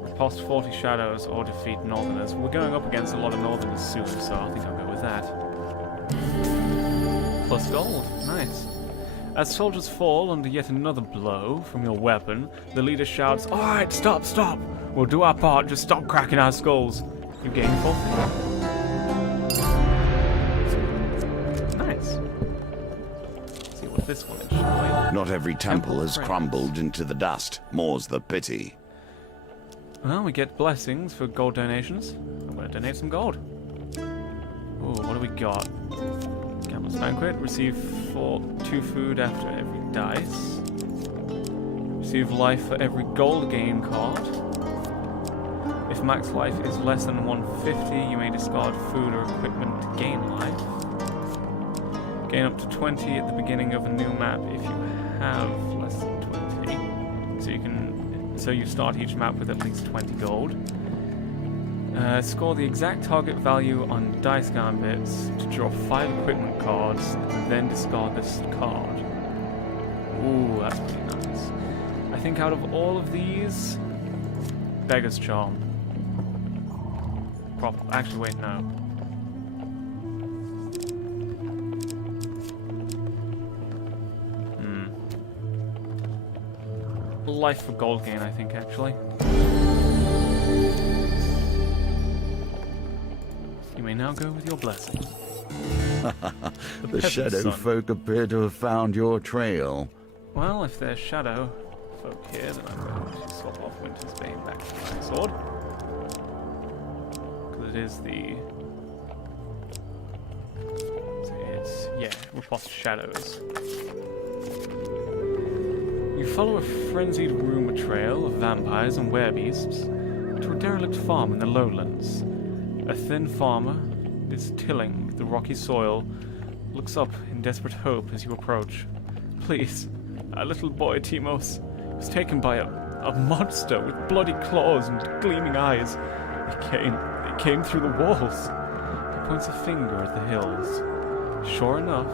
Riposte 40 shadows or defeat Northerners. We're going up against a lot of Northerners soon, so I think I'll go with that. Plus gold. Nice. As soldiers fall under yet another blow from your weapon, the leader shouts, "Alright, stop, stop! We'll do our part, just stop cracking our skulls." You gain forfeit. Nice. Let's see what this one is, shall we? Not every temple has Crates. crumbled into the dust. More's the pity. Well, we get blessings for gold donations. I'm going to donate some gold. Ooh, what do we got? Gambler's Banquet. Receive 2 food after every dice. Receive life for every gold gain card. If max life is less than 150, you may discard food or equipment to gain life. Gain up to 20 at the beginning of a new map if you have less than 20. So you start each map with at least 20 gold. Score the exact target value on dice gambits to draw 5 equipment cards, and then discard this card. Ooh, that's pretty nice. I think out of all of these, Beggar's Charm. Actually, wait, no. Life for gold gain, I think, actually. You may now go with your blessings. The shadow folk appear to have found your trail. Well, if there's shadow folk here, then I'm going to swap off Winter's Bane back to my sword. Because it is the... yeah, riposte shadows. You follow a frenzied rumor trail of vampires and werebeasts to a derelict farm in the lowlands. A thin farmer is tilling the rocky soil, looks up in desperate hope as you approach. Please, our little boy Timos was taken by a monster with bloody claws and gleaming eyes. It came through the walls. He points a finger at the hills. Sure enough,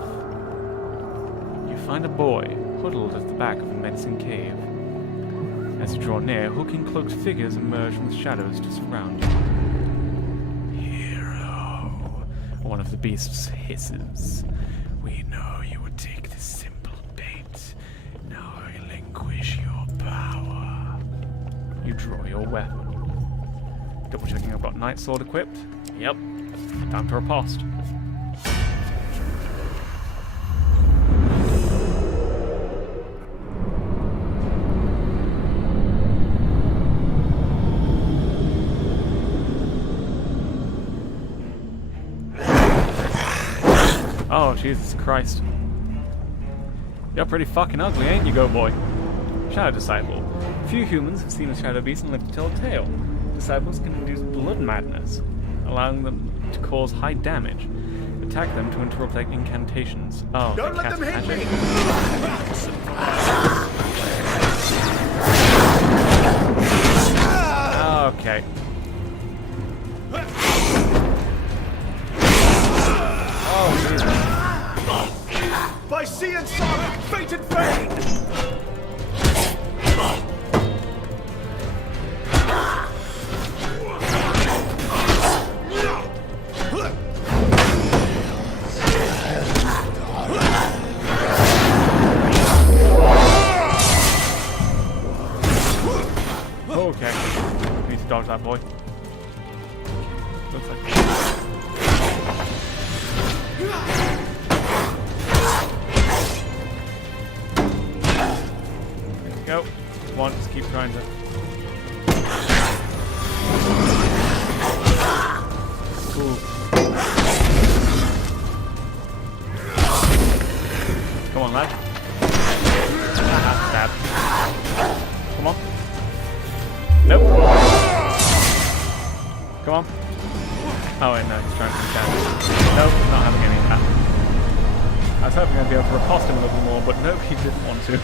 you find a boy huddled at the back of a menacing cave. As you draw near, hulking cloaked figures emerge from the shadows to surround you. Hero, one of the beasts hisses. We know you would take this simple bait. Now relinquish your power. You draw your weapon. Double checking I've got Night Sword equipped. Yep. Time to riposte. Oh, Jesus Christ. You're pretty fucking ugly, ain't you, go boy? Shadow Disciple. Few humans have seen a shadow beast and lived to tell a tale. Disciples can induce blood madness, allowing them to cause high damage. Attack them to interrupt their incantations. Oh, Don't let them hit me! Okay. Oh, Jesus. By sea and sun, fated fate! Okay. We need to dodge that boy. Looks like... Go. Come on, just keep trying to... Ooh. Come on, lad. Stab. Come on. Nope. Come on. Oh wait, no, he's trying to catch. Nope, not having any of that. I was hoping I'd be able to riposte him a little more, but nope, he didn't want to.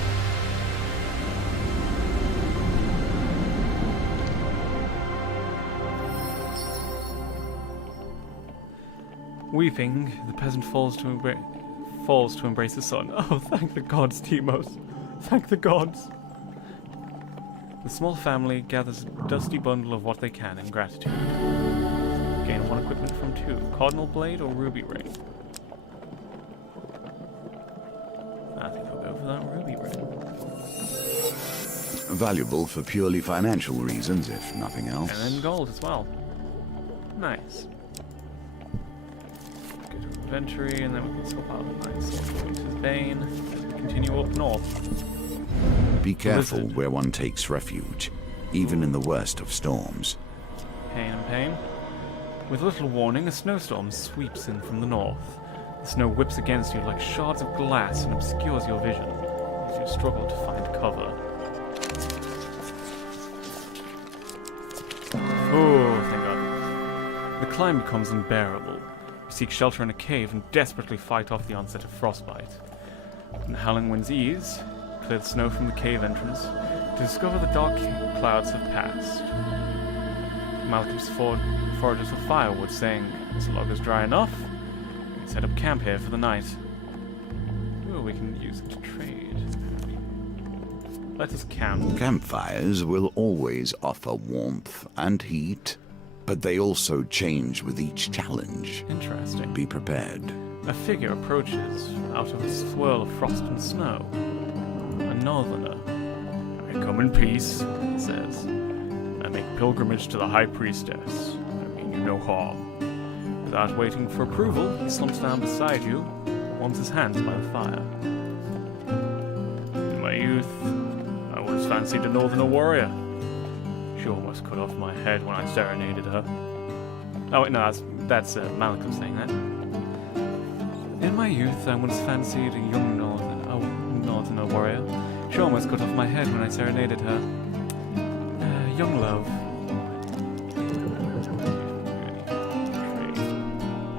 Weeping, the peasant falls to embrace his son. Oh, thank the gods, Timos. Thank the gods. The small family gathers a dusty bundle of what they can in gratitude. Gain 1 equipment from 2. Cardinal blade or ruby ring? I think I'll go for that ruby ring. Valuable for purely financial reasons, if nothing else. And then gold as well. Nice. Go to inventory, and then we can swap out the nice Sword Bane. Continue up north. Be careful Blizzard. where one takes refuge, even in the worst of storms. Pain and pain. With little warning, a snowstorm sweeps in from the north. The snow whips against you like shards of glass and obscures your vision as you struggle to find cover. Oh, thank God. The climb becomes unbearable. You seek shelter in a cave and desperately fight off the onset of frostbite. When the howling winds ease, clear the snow from the cave entrance to discover the dark clouds have passed. Malcolm's forages for firewood, saying, "This log is dry enough. We can set up camp here for the night." Ooh, we can use it to trade. Let us camp. Campfires will always offer warmth and heat, but they also change with each challenge. Interesting. Be prepared. A figure approaches out of a swirl of frost and snow. A northerner. "I come in peace," he says. "I make pilgrimage to the High Priestess. I mean you no harm." Without waiting for approval, he slumps down beside you and warms his hands by the fire. "In my youth, I once fancied a northerner warrior. She almost cut off my head when I serenaded her." Oh, wait, no, that's Malcolm saying that. "In my youth, I once fancied a young northerner warrior. She almost cut off my head when I serenaded her. Young love."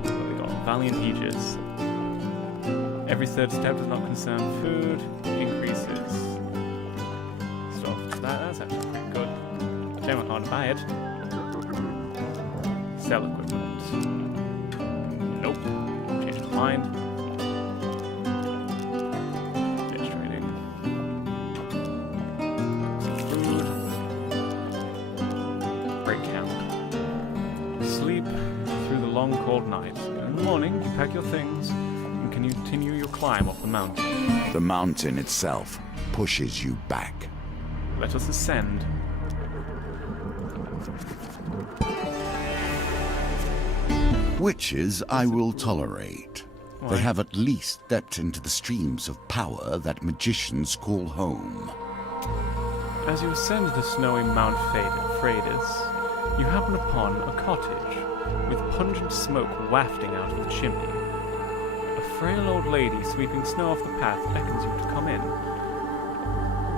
We got Valiant Aegis. Every third step does not concern food. Increases stuff. That's actually pretty good. Shame I can't buy it. Sell equipment. Nope. Change my mind. Finish trading. Food. Break camp. Sleep through the long cold night. In the morning, you pack your things and can continue your climb up the mountain. The mountain itself pushes you back. Let us ascend. Witches I will tolerate. Why? They have at least stepped into the streams of power that magicians call home. As you ascend the snowy Mount Freydis, you happen upon a cottage with pungent smoke wafting out of the chimney. A frail old lady sweeping snow off the path beckons you to come in.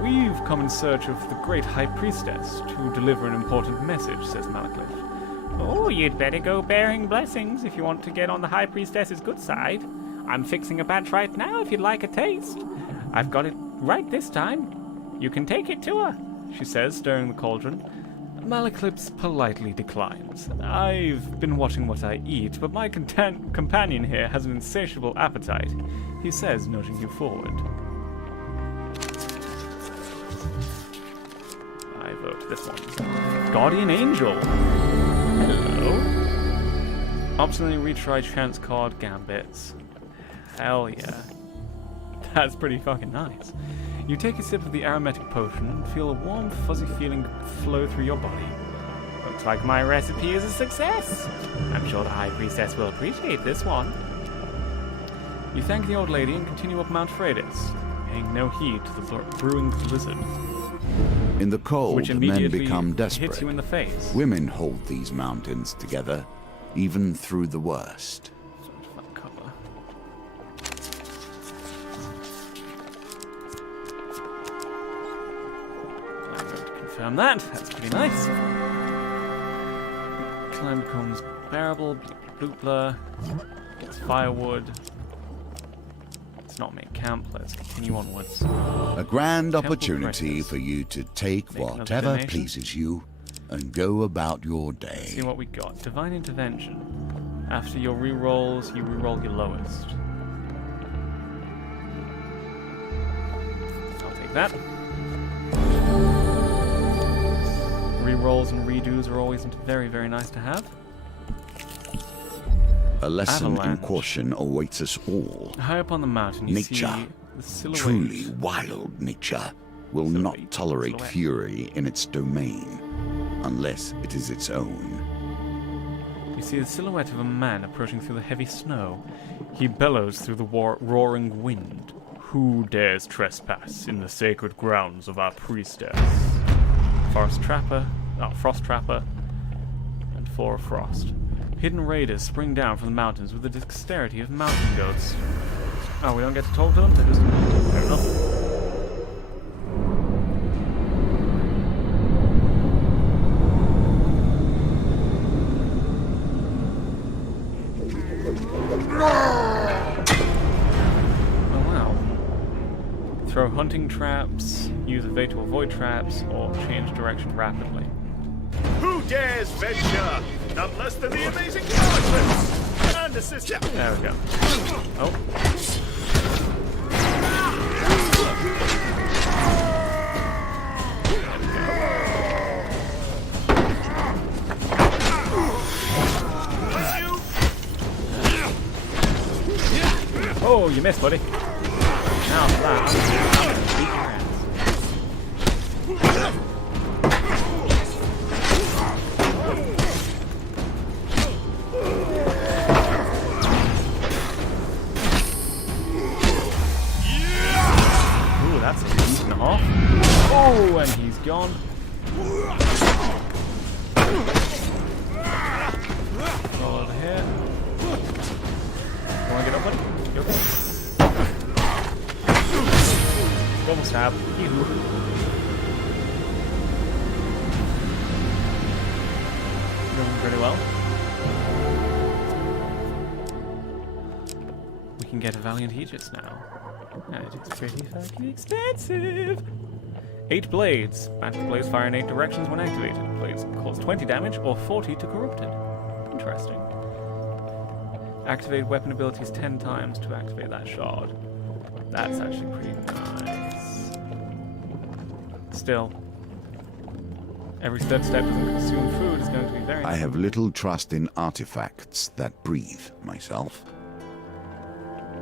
"We've come in search of the great High Priestess to deliver an important message," says Malacliff. "Oh, you'd better go bearing blessings if you want to get on the High Priestess's good side. I'm fixing a batch right now if you'd like a taste. I've got it right this time. You can take it to her," she says, stirring the cauldron. Malaclips politely declines. "I've been watching what I eat, but my companion here has an insatiable appetite," he says, nudging you forward. I vote this one. Guardian Angel. Hello. Optionally retry chance card gambits. Hell yeah. That's pretty fucking nice. You take a sip of the aromatic potion and feel a warm, fuzzy feeling flow through your body. Looks like my recipe is a success. I'm sure the High Priestess will appreciate this one. You thank the old lady and continue up Mount Freydis, paying no heed to the brewing blizzard, In the cold, which men immediately become hits desperate. you in the face. Women hold these mountains together, even through the worst. confirm that. That's pretty nice. Climb becomes bearable. Bloop blur. Gets firewood. Let's not make camp. Let's continue onwards. A grand Temple opportunity crisis. for you to take Make another whatever donation. pleases you and go about your See day. what we got. Divine Intervention. After your rerolls, you reroll your lowest. I'll take that. Rerolls and redos are always very, very nice to have. A lesson in Avalanche. caution awaits us all. High up on the mountain, you Nature, see the silhouette. truly wild nature, will not tolerate fury in its domain, unless it is its own. You see the silhouette of a man approaching through the heavy snow. He bellows through the roaring wind. Who dares trespass in the sacred grounds of our priestess? Frost Trapper, and 4 Frost. Hidden raiders spring down from the mountains with the dexterity of mountain goats. Oh, we don't get to talk to them? They're just... Fair enough. Oh wow. Throw hunting traps, use a evade to avoid traps, or change direction rapidly. Who dares venture? Not less than the amazing elephants! And assist you! There we go. Oh. Oh, you missed, buddy. Now for that, I'm gonna beat your ass. Ooh, that's a beat and a half. Oh, and he's gone. Roll over here. You wanna get up, buddy? You okay? Double stab. Yoo-hoo. Doing pretty well. We can get a Valiant Aegis now. And it is pretty fucking expensive. 8 blades. Magic blades fire in 8 directions when activated. Blades cause 20 damage or 40 to corrupted. Interesting. Activate weapon abilities 10 times to activate that shard. That's actually pretty nice. Still, every third step doesn't consume food is going to be very I have little trust in artifacts that breathe, myself.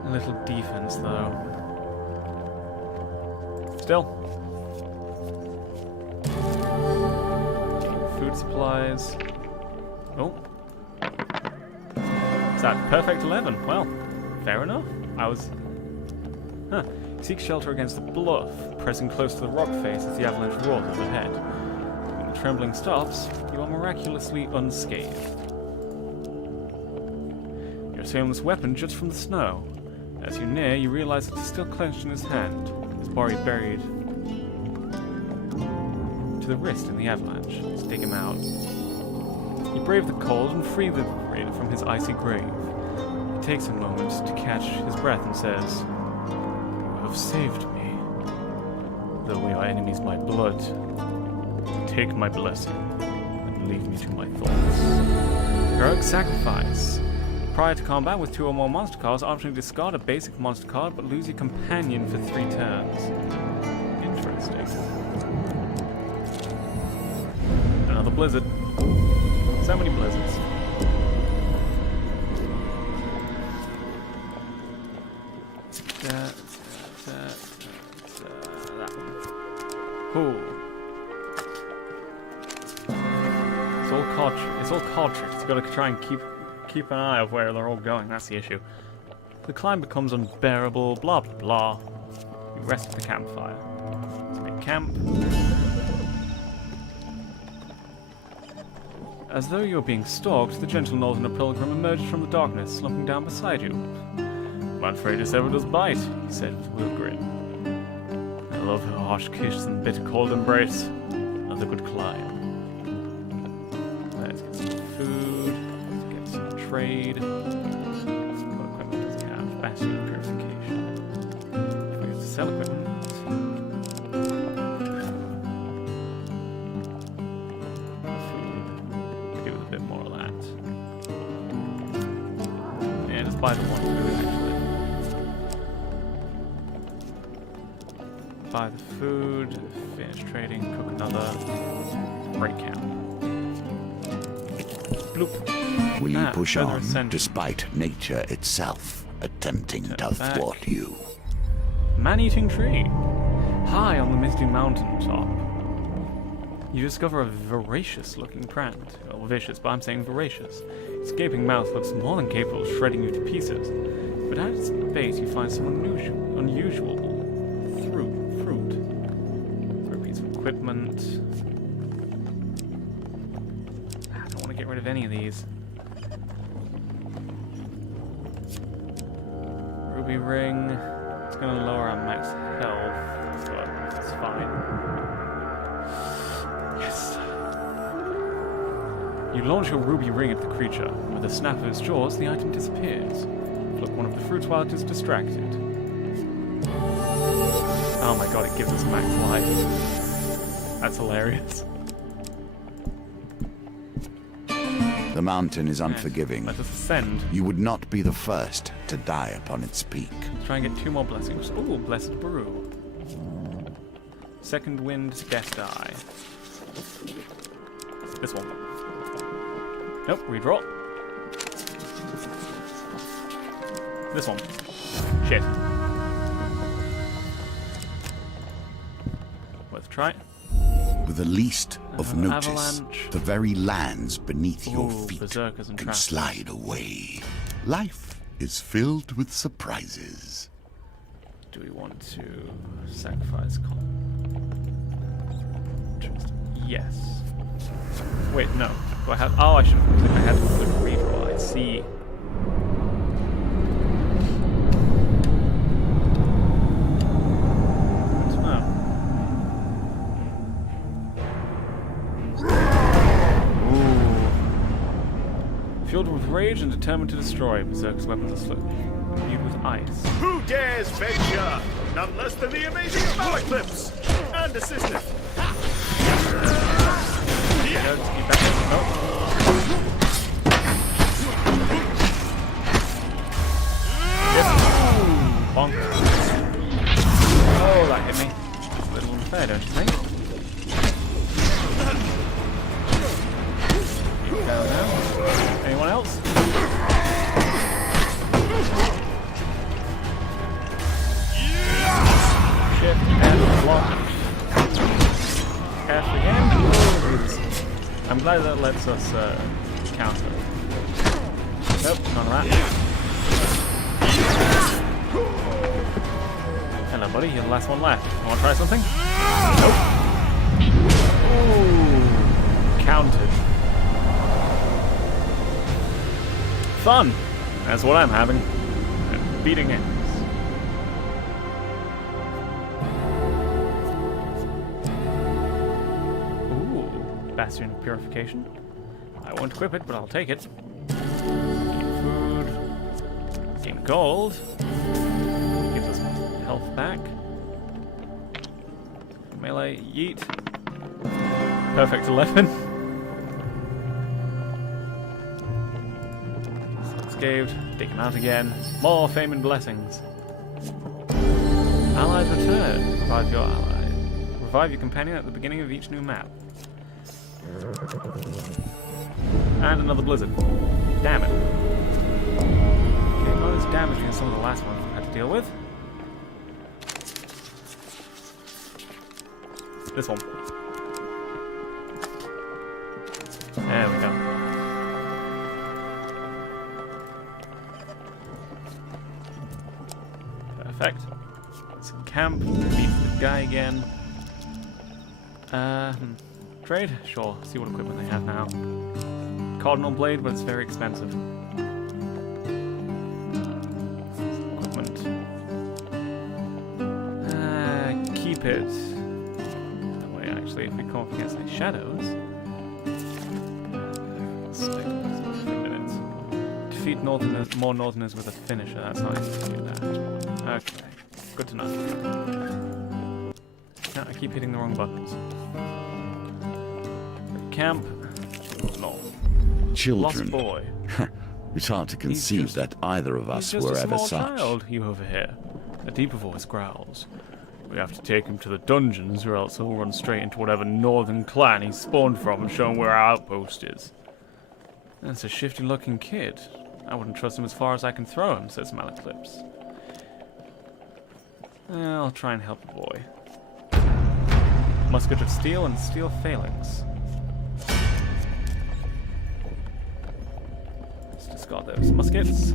A little defense, though. Still. Taking food supplies. Oh. Is that perfect 11? Well, fair enough. I was... Huh. Seek shelter against the bluff, pressing close to the rock face as the avalanche roars overhead. When the trembling stops, you are miraculously unscathed. You assume this weapon just from the snow. As you near, you realize it is still clenched in his hand, his body buried to the wrist in the avalanche. Let's dig him out. You brave the cold and free the raider from his icy grave. He takes a moment to catch his breath and says, "You have saved me. Though we are enemies by blood, take my blessing and leave me to my thoughts." Heroic sacrifice. Prior to combat with 2 or more monster cards, optionally discard a basic monster card but lose your companion for 3 turns. Interesting. Another blizzard. So many blizzards. That one. Cool. It's all card tricks. You gotta try and keep an eye of where they're all going. That's the issue. The climb becomes unbearable. Blah blah blah. You rest at the campfire. Let's make camp. As though you were being stalked, the gentle northerner pilgrim emerged from the darkness, slumping down beside you. "I'm afraid this ever does bite," he said with a grin. "I love her harsh kiss and bitter cold embrace. another good climb. Let's get some food. Let's get some trade. What equipment does he have? Battery purification. If we get to sell equipment. Buy the one food, actually. Buy the food, finish trading, cook another, break count. Bloop. Will you push further on ascension. despite nature itself attempting Turn to back. thwart you? Man-eating tree. High on the misty mountain top, you discover a voracious-looking plant. Well, vicious, but I'm saying voracious. Its gaping mouth looks more than capable of shredding you to pieces. But at its base, you find some unusual fruit. A piece of equipment. I don't want to get rid of any of these. Ruby ring. It's going to lower our max health, so it's fine. Yes. You launch your ruby ring at the creature. With a snap of its jaws, the item disappears. Pluck one of the fruits while it is distracted. Oh my god, it gives us max life. That's hilarious. The mountain is unforgiving. Let us ascend. You would not be the first to die upon its peak. Let's try and get 2 more blessings. Ooh, blessed brew. Second wind, death die. This one. Nope, redraw. This one. Shit. Worth a try. With the least of notice, Avalanche. the very lands beneath your Ooh, feet berserkers and can traps. slide away. Life is filled with surprises. Do we want to sacrifice Yes. Wait, no. Do I have... Oh, I should have... I had to click redraw. I see. Filled with rage and determined to destroy, Berserk's weapons are imbued with ice. Who dares venture? None less than the amazing Power Clips! And assistant. Go, just keep back. Oh. Yes. Bonk. Oh, that hit me. It's a little unfair, don't you think? Down now. Anyone else? Shift and block. Cast again. I'm glad that lets us counter. Nope, none of that. Hello, buddy. You're the last one left. Want to try something? Nope. Ooh, countered. Fun. That's what I'm having. Beating it. Bastion of Purification. I won't equip it, but I'll take it. Gain food. Gain gold. Gives us health back. Melee, yeet. Perfect 11. Unscathed. Take him out again. More fame and blessings. Allies return. Revive your ally. Revive your companion at the beginning of each new map. And another blizzard. Damn it. Okay, not as damaging as some of the last ones we've had to deal with. This one. There we go. Perfect. Let's camp. Beat the guy again. Trade? Sure. See what equipment they have now. Cardinal blade, but it's very expensive. Equipment. Keep it. That way I actually, if we come up against any shadows. Stick with us for a minute. Defeat more northerners with a finisher. That's how I do that. Okay, good to know. No, I keep hitting the wrong buttons. Camp. No. Children. Lost boy. It's hard to conceive that either of us He's just were a ever small such. child, you over here. A deeper voice growls. We have to take him to the dungeons, or else he'll run straight into whatever northern clan he spawned from and show him where our outpost is. That's a shifty-looking kid. I wouldn't trust him as far as I can throw him, says Malaclips. I'll try and help the boy. Musket of steel and steel phalanx. Let's discard those muskets.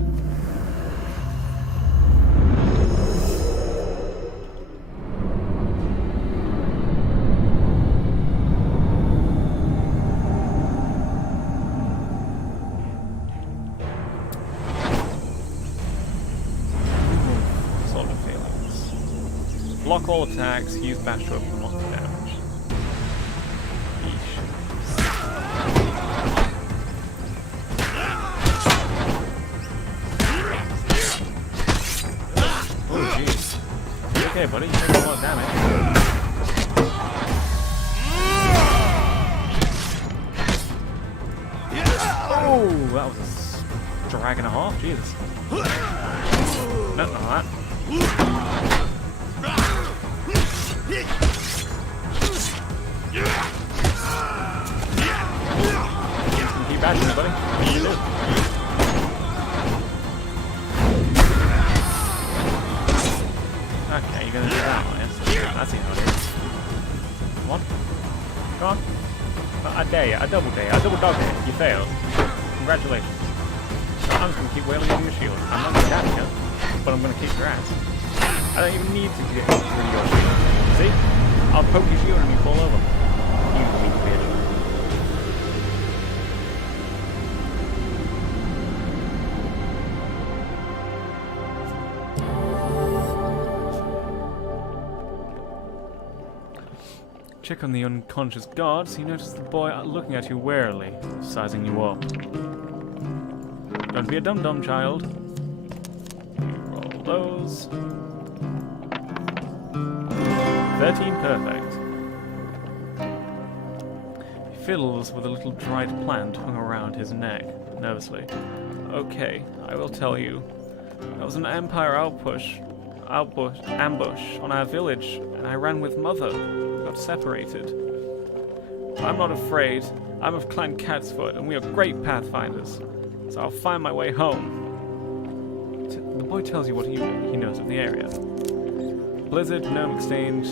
Solid phalanx. Block all attacks, use bash to open lots of damage. Oh jeez. You okay, buddy? You take a lot of damage. Oh, that was a drag and a half. Jesus. Nothing like that. Keep bashing it, buddy. What do you do? Okay, you're gonna do that, I guess. That's how it is. Come on. Come on. I dare you. I double dare you. I double dog dare you. You failed. Congratulations. I'm just gonna keep wailing on your shield. I'm not gonna damage you, but I'm gonna kick your ass. I don't even need to get through your shield. See? I'll poke your shield and you fall over. You weak bitch. Check on the unconscious guards. You notice the boy looking at you warily, sizing you up. Don't be a dum-dum, child. You roll those. 13 perfect. He fiddles with a little dried plant hung around his neck, nervously. Okay, I will tell you. There was an Empire ambush on our village, and I ran with Mother. Got separated. But I'm not afraid. I'm of Clan Catsfoot, and we are great pathfinders. So I'll find my way home. The boy tells you what he knows of the area. Blizzard, Gnome Exchange,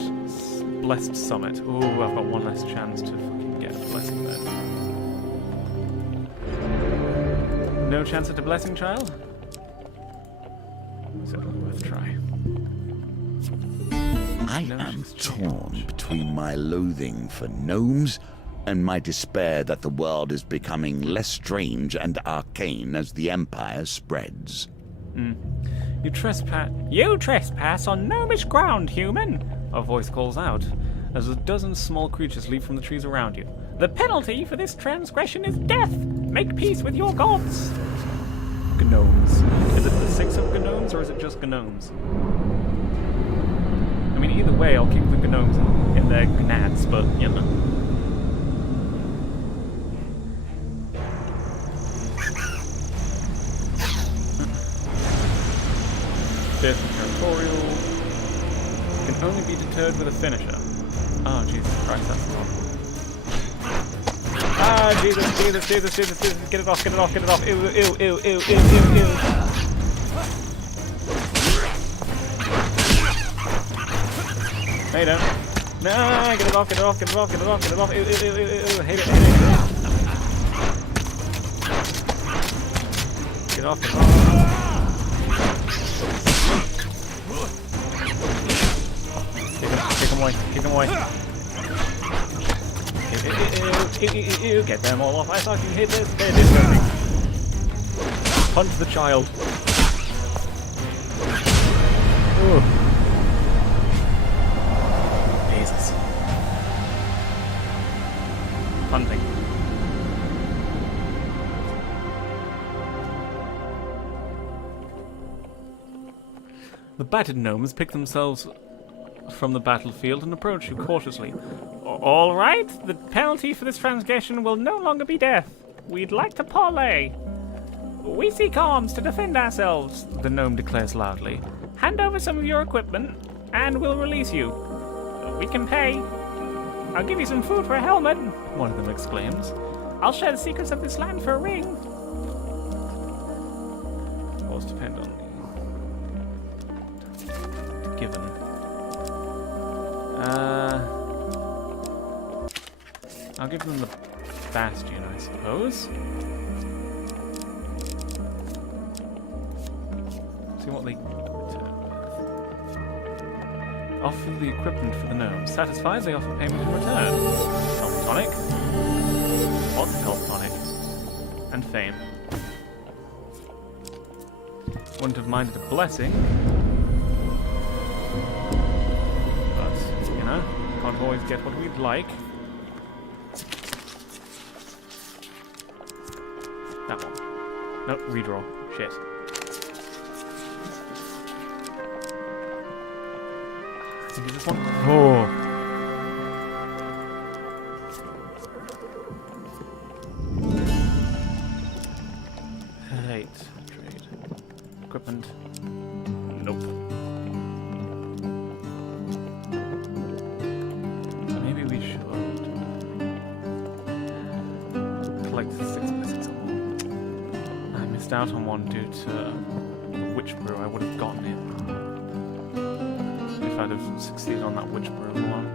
Blessed Summit. Ooh, I've got one less chance to fucking get a blessing then. No chance at a blessing, child? Certainly worth a try. I am torn between my loathing for gnomes and my despair that the world is becoming less strange and arcane as the Empire spreads. You trespass on gnomish ground, human! A voice calls out, as a dozen small creatures leap from the trees around you. The penalty for this transgression is death! Make peace with your gods! Gnomes. Is it the 6 of gnomes, or is it just gnomes? I mean, either way, I'll kick the gnomes in their gnads, but, you know. Fifth territorial. Can only be deterred with a finisher. Oh, Jesus Christ, that's the one. Ah, Jesus. Get it off. Ew. No, you don't. No, get it off. Ew. Hate it. Get off. Kick him away. Ew. Get them all off. I thought you hit this. There it is going. Punch the child. Ooh. Jesus. The battered gnomes pick themselves from the battlefield and approach you cautiously. All right, the penalty for this transgression will no longer be death. We'd like to parley. We seek arms to defend ourselves, the gnome declares loudly. Hand over some of your equipment, and we'll release you. We can pay. I'll give you some food for a helmet, one of them exclaims. I'll share the secrets of this land for a ring. Laws depend on the given. I'll give them the bastion, I suppose. See what they offer the equipment for the gnomes. Satisfied, they offer payment in return. Health tonic. Lots of health tonic. And fame. Wouldn't have minded a blessing. But, you know, can't always get what we'd like. That one. Nope, redraw. Shit. I think it's this one. Oh. Right. Trade. Equipment. Nope. Maybe we should collect the 6x6 one. I missed out on one due to the witch brew. I would have gotten it if I'd have succeeded on that witch brew one.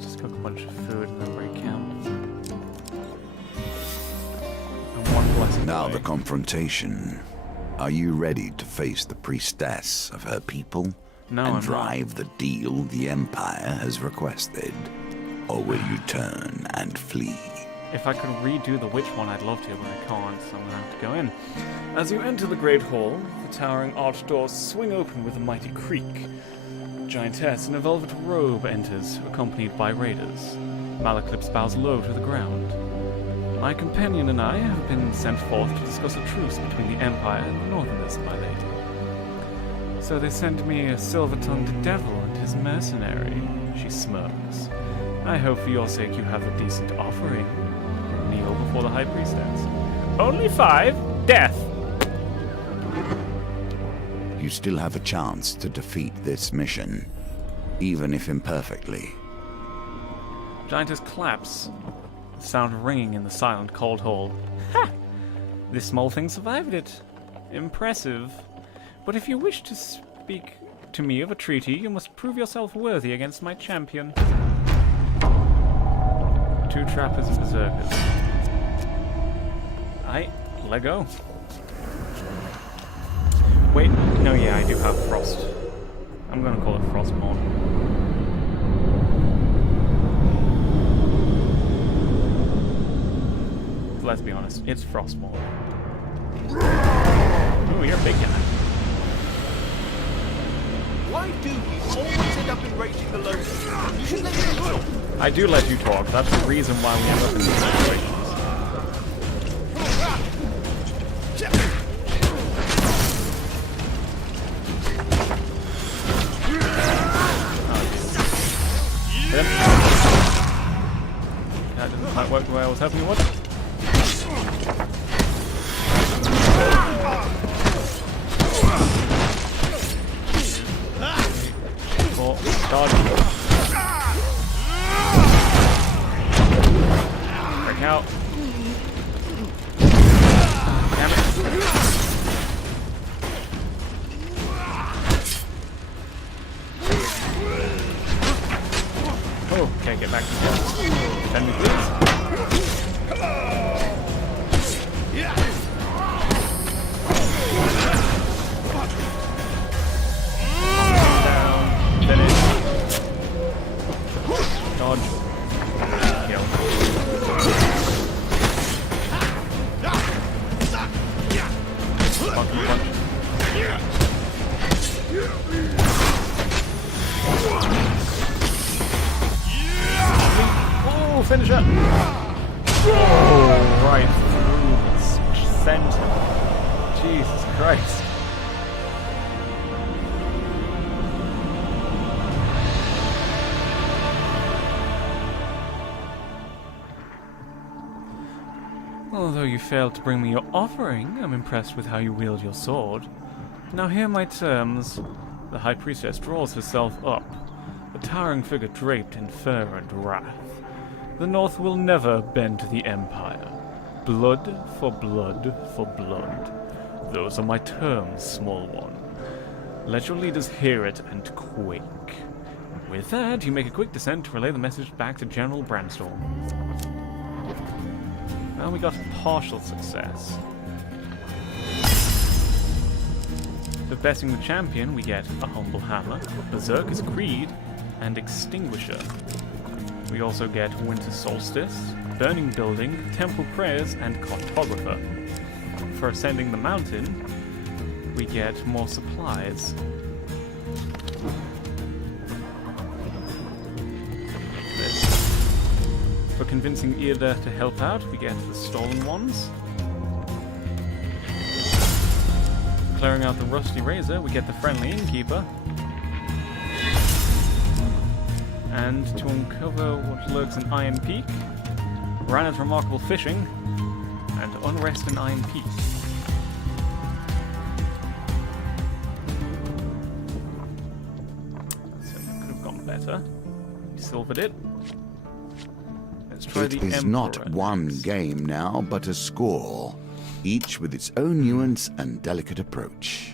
Just cook a bunch of food and then break camp. And one blessing Now away. the confrontation. Are you ready to face the priestess of her people? No, and I'm drive the deal the Empire has requested? Or will you turn and flee? If I could redo the witch one, I'd love to, but I can't, so I'm gonna have to go in. As you enter the Great Hall, the towering arched doors swing open with a mighty creak. A giantess in a velvet robe enters, accompanied by raiders. Malaclips bows low to the ground. My companion and I have been sent forth to discuss a truce between the Empire and the Northerners, my lady. So they sent me a silver-tongued devil and his mercenary, she smirks. I hope for your sake you have a decent offering. Kneel before the High Priestess. Only 5? Death! You still have a chance to defeat this mission, even if imperfectly. Giantess claps, the sound ringing in the silent, cold hall. Ha! This small thing survived it. Impressive. But if you wish to speak to me of a treaty, you must prove yourself worthy against my champion. 2 trappers and berserkers. Let go. Wait, no, yeah, I do have Frost. I'm gonna call it Frostmourne. Let's be honest, it's Frostmourne. Ooh, you're a big guy. Why do you always end up enraging the locals? You should let me talk. I do let you talk. That's the reason why we end up in these situations. That didn't quite work the way I was hoping it would. Dodge. Break out. Damn it. Oh, can't get back to the Defend me, please. finisher! Oh, right through the center. Jesus Christ. Although you failed to bring me your offering, I'm impressed with how you wield your sword. Now hear my terms. The High Priestess draws herself up, a towering figure draped in fur and wrath. The North will never bend to the Empire. Blood for blood for blood. Those are my terms, small one. Let your leaders hear it and quake. With that, you make a quick descent to relay the message back to General Brandstorm. Well, we got a partial success. For besting the champion, we get a humble hammer, Berserker's Creed, and Extinguisher. We also get Winter Solstice, Burning Building, Temple Prayers, and Cartographer. For ascending the mountain, we get more supplies. For convincing Irda to help out, we get the Stolen Ones. Clearing out the Rusty Razor, we get the Friendly Innkeeper. And to uncover what lurks in Iron Peak, Rana's Remarkable Fishing, and Unrest in Iron Peak. So it could have gone better. We silvered it. Let's try the It is Emperor not one next. game now, but a score, each with its own nuance and delicate approach.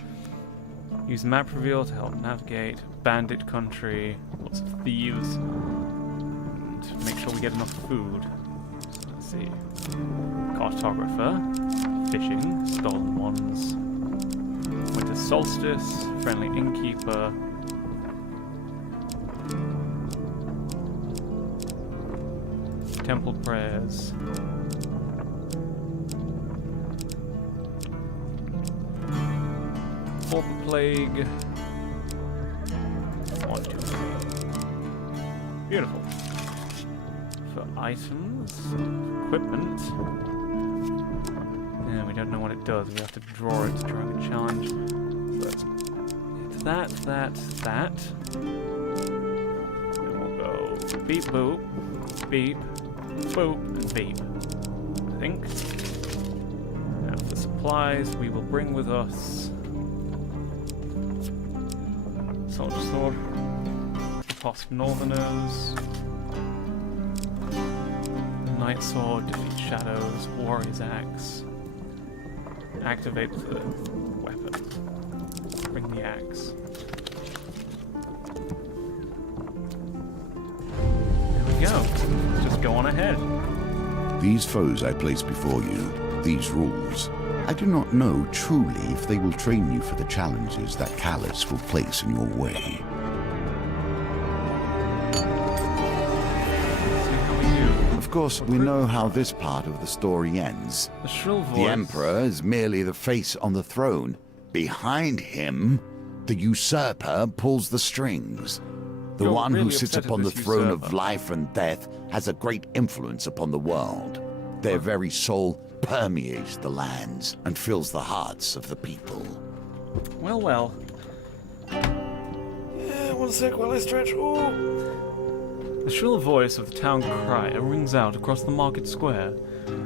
Use map reveal to help navigate. Bandit country. Lots of thieves. And make sure we get enough food. So let's see. Cartographer. Fishing. Stolen Ones. Winter Solstice. Friendly Innkeeper. Temple Prayers. Fought the Plague. 1, 2, 3. Beautiful. For items, equipment. Yeah, we don't know what it does. We have to draw it to try the challenge. But it's that. Then we'll go beep boop, beep, boop, and beep. I think. Now for supplies, we will bring with us Soldier Sword, Apostle Northerners, Night Sword, Defeat Shadows, Warrior's Axe. Activate the weapon. Bring the axe. There we go. Let's just go on ahead. These foes I place before you, these rules, I do not know truly if they will train you for the challenges that Callus will place in your way. See how we do. Of course, we know how this part of the story ends. The shrill voice. The Emperor is merely the face on the throne. Behind him, the usurper pulls the strings. The You're one who really sits upset at upon the this throne of usurper. life and death has a great influence upon the world. Their very soul permeates the lands and fills the hearts of the people. Well, well. Yeah, one sec while I stretch. Oh. The shrill voice of the town crier rings out across the market square.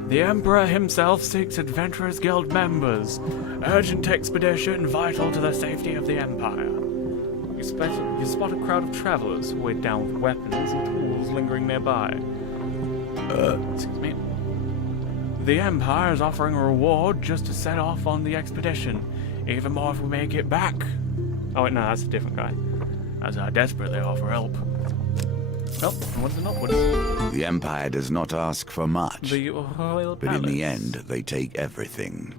The Emperor himself seeks Adventurers Guild members. Urgent expedition vital to the safety of the Empire. You spot a crowd of travelers weighed down with weapons and tools lingering nearby. Excuse me. The Empire is offering a reward just to set off on the expedition. Even more if we make it back. Oh wait, no, that's a different guy. As I desperately offer help. Oh, onwards and upwards. The Empire does not ask for much, The Royal but Palace. in the end, they take everything.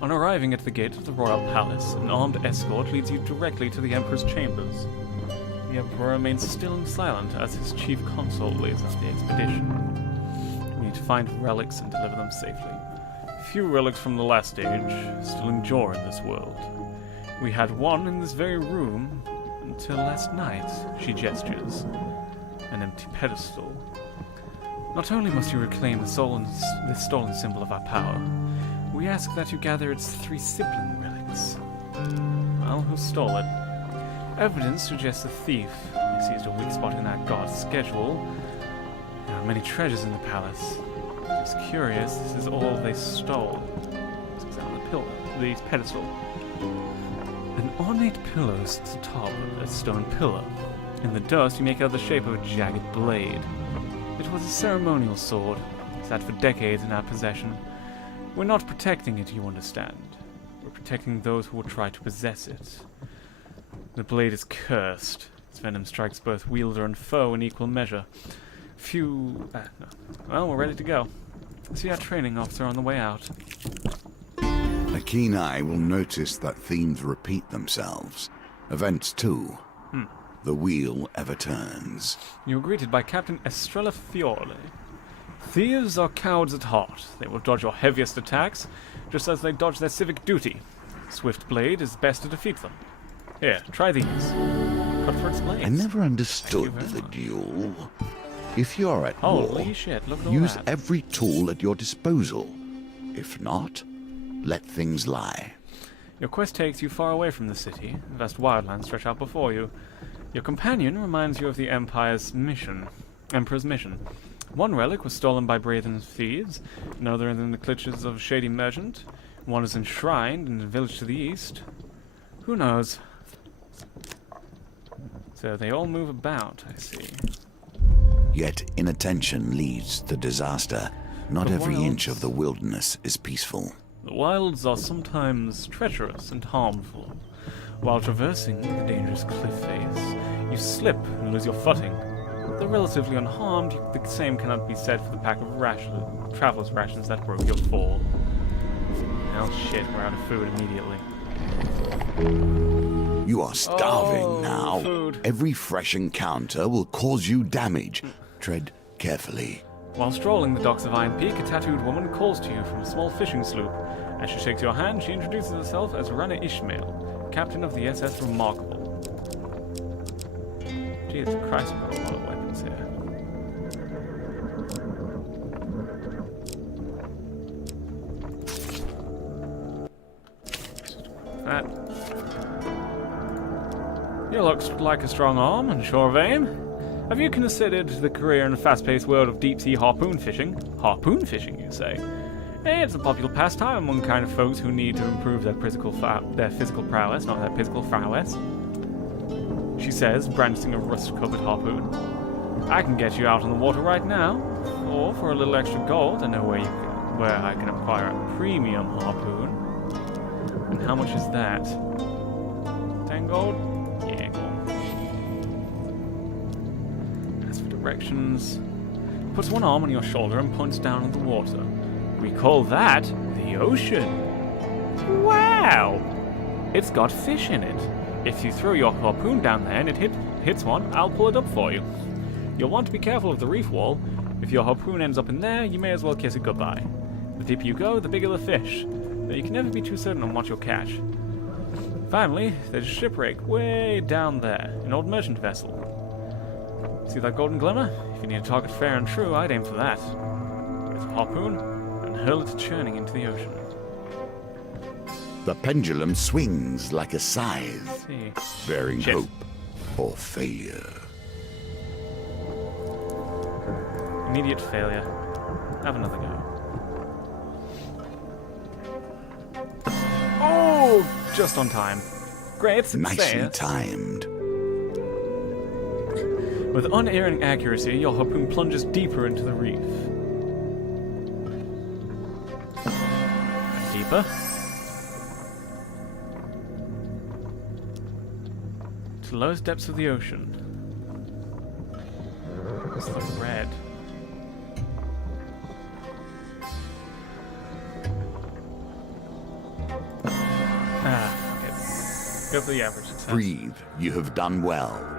On arriving at the gate of the Royal Palace, an armed escort leads you directly to the Emperor's chambers. The Emperor remains still and silent as his chief consort lays out the expedition. We need to find relics and deliver them safely. Few relics from the last age still endure in this world. We had one in this very room until last night, she gestures. An empty pedestal. Not only must you reclaim the stolen symbol of our power, we ask that you gather its 3 sibling relics. Well, who stole it? Evidence suggests a thief. He seized a weak spot in that god's schedule. There are many treasures in the palace. Just curious, this is all they stole. Let's examine the pedestal. An ornate pillar sits atop a stone pillar. In the dust, you make out the shape of a jagged blade. It was a ceremonial sword. It's had for decades in our possession. We're not protecting it, you understand. We're protecting those who will try to possess it. The blade is cursed. Its venom strikes both wielder and foe in equal measure. No. Well, we're ready to go. See our training officer on the way out. A keen eye will notice that themes repeat themselves. Events too. The wheel ever turns. You are greeted by Captain Estrella Fiore. Thieves are cowards at heart. They will dodge your heaviest attacks, just as they dodge their civic duty. Swift Blade is best to defeat them. Here, try these. Cut for its blades. I never understood the duel. If you're at Holy war, shit, look at all use that. every tool at your disposal. If not, let things lie. Your quest takes you far away from the city. Vast wildlands stretch out before you. Your companion reminds you of the Emperor's mission. One relic was stolen by brazen thieves, another in the clutches of a shady merchant. One is enshrined in a village to the east. Who knows? So they all move about, I see. Yet inattention leads to disaster. Not The every inch wilds- of the wilderness is peaceful. The wilds are sometimes treacherous and harmful. While traversing the dangerous cliff face, you slip and lose your footing. Though relatively unharmed, the same cannot be said for the pack of traveler's rations that broke your fall. Well, shit, we're out of food immediately. You are starving now. Food. Every fresh encounter will cause you damage. Tread carefully. While strolling the docks of Iron Peak, a tattooed woman calls to you from a small fishing sloop. As she shakes your hand, she introduces herself as Rana Ishmael, captain of the SS Remarkable. Jesus Christ, we've got a lot of weapons here. That. You look like a strong arm and sure of aim. Have you considered the career in the fast-paced world of deep-sea harpoon fishing? Harpoon fishing, you say? Hey, it's a popular pastime among kind of folks who need to improve their physical prowess, not their physical prowess. She says, brandishing a rust-covered harpoon. I can get you out on the water right now, or for a little extra gold, I know where I can acquire a premium harpoon. And how much is that? 10 gold? Yeah, gold. As for directions, puts one arm on your shoulder and points down at the water. We call that the ocean. Wow! It's got fish in it. If you throw your harpoon down there and it hits one, I'll pull it up for you. You'll want to be careful of the reef wall. If your harpoon ends up in there, you may as well kiss it goodbye. The deeper you go, the bigger the fish, though you can never be too certain on what you'll catch. Finally, there's a shipwreck way down there, an old merchant vessel. See that golden glimmer? If you need a target fair and true, I'd aim for that. With a harpoon, and hurl it churning into the ocean. The pendulum swings like a scythe, See. bearing Shit. hope or failure. Immediate failure. Have another go. Oh! Just on time. Great Nicely success. timed. With unerring accuracy, your harpoon plunges deeper into the reef. And deeper. To the lowest depths of the ocean. It's the red. Okay. Go for the average success. Breathe. You have done well.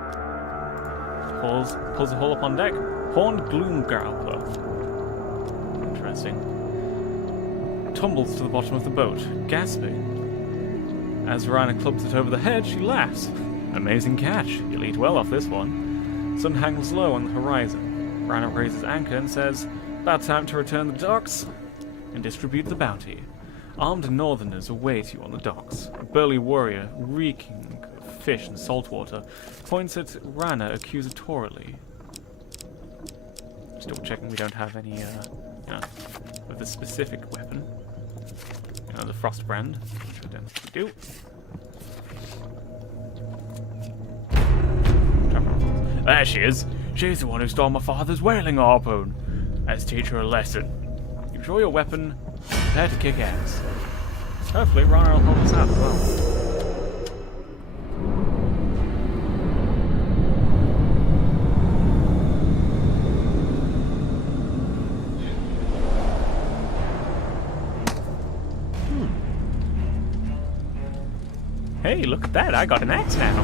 Pulls a hole up on deck. Horned gloom growler. Interesting. Tumbles to the bottom of the boat, gasping. As Rhina clubs it over the head, she laughs. Amazing catch. You'll eat well off this one. Sun hangs low on the horizon. Rana raises anchor and says, "About time to return the docks and distribute the bounty." Armed northerners await you on the docks. A burly warrior, reeking of fish and saltwater, points at Rana accusatorily. Still checking we don't have any, with a specific weapon. The Frostbrand, which I don't think we do. There she is. She's the one who stole my father's whaling harpoon. Let's teach her a lesson. You draw your weapon, prepare to kick ass. Hopefully Rana will help us out as well. Hey, look at that, I got an axe now.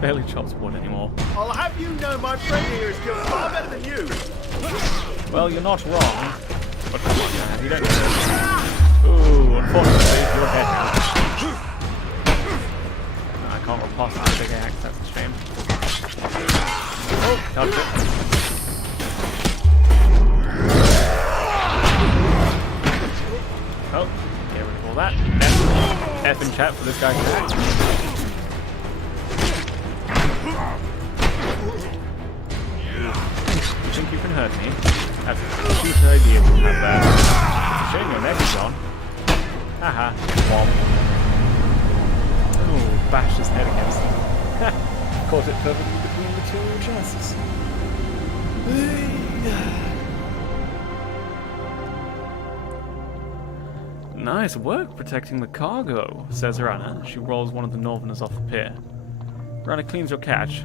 Barely chops wood anymore. I'll have you know my friend here is killed far better than you. Well, you're not wrong. But come on, man, you don't need to... Ooh, unfortunately, you're dead now. I can't repulse with a big axe, that's a shame. Oh, dodged it. Oh, get rid of all that. F in chat for this guy's axe. You think you can hurt me? That's a stupid idea to have that. It's a shame your neck is gone. Haha, womp. Ooh, bashed his head against him. Ha! Caught it perfectly between the two chests. Nice work protecting the cargo, says Rana. She rolls one of the northerners off the pier. Rana cleans your catch.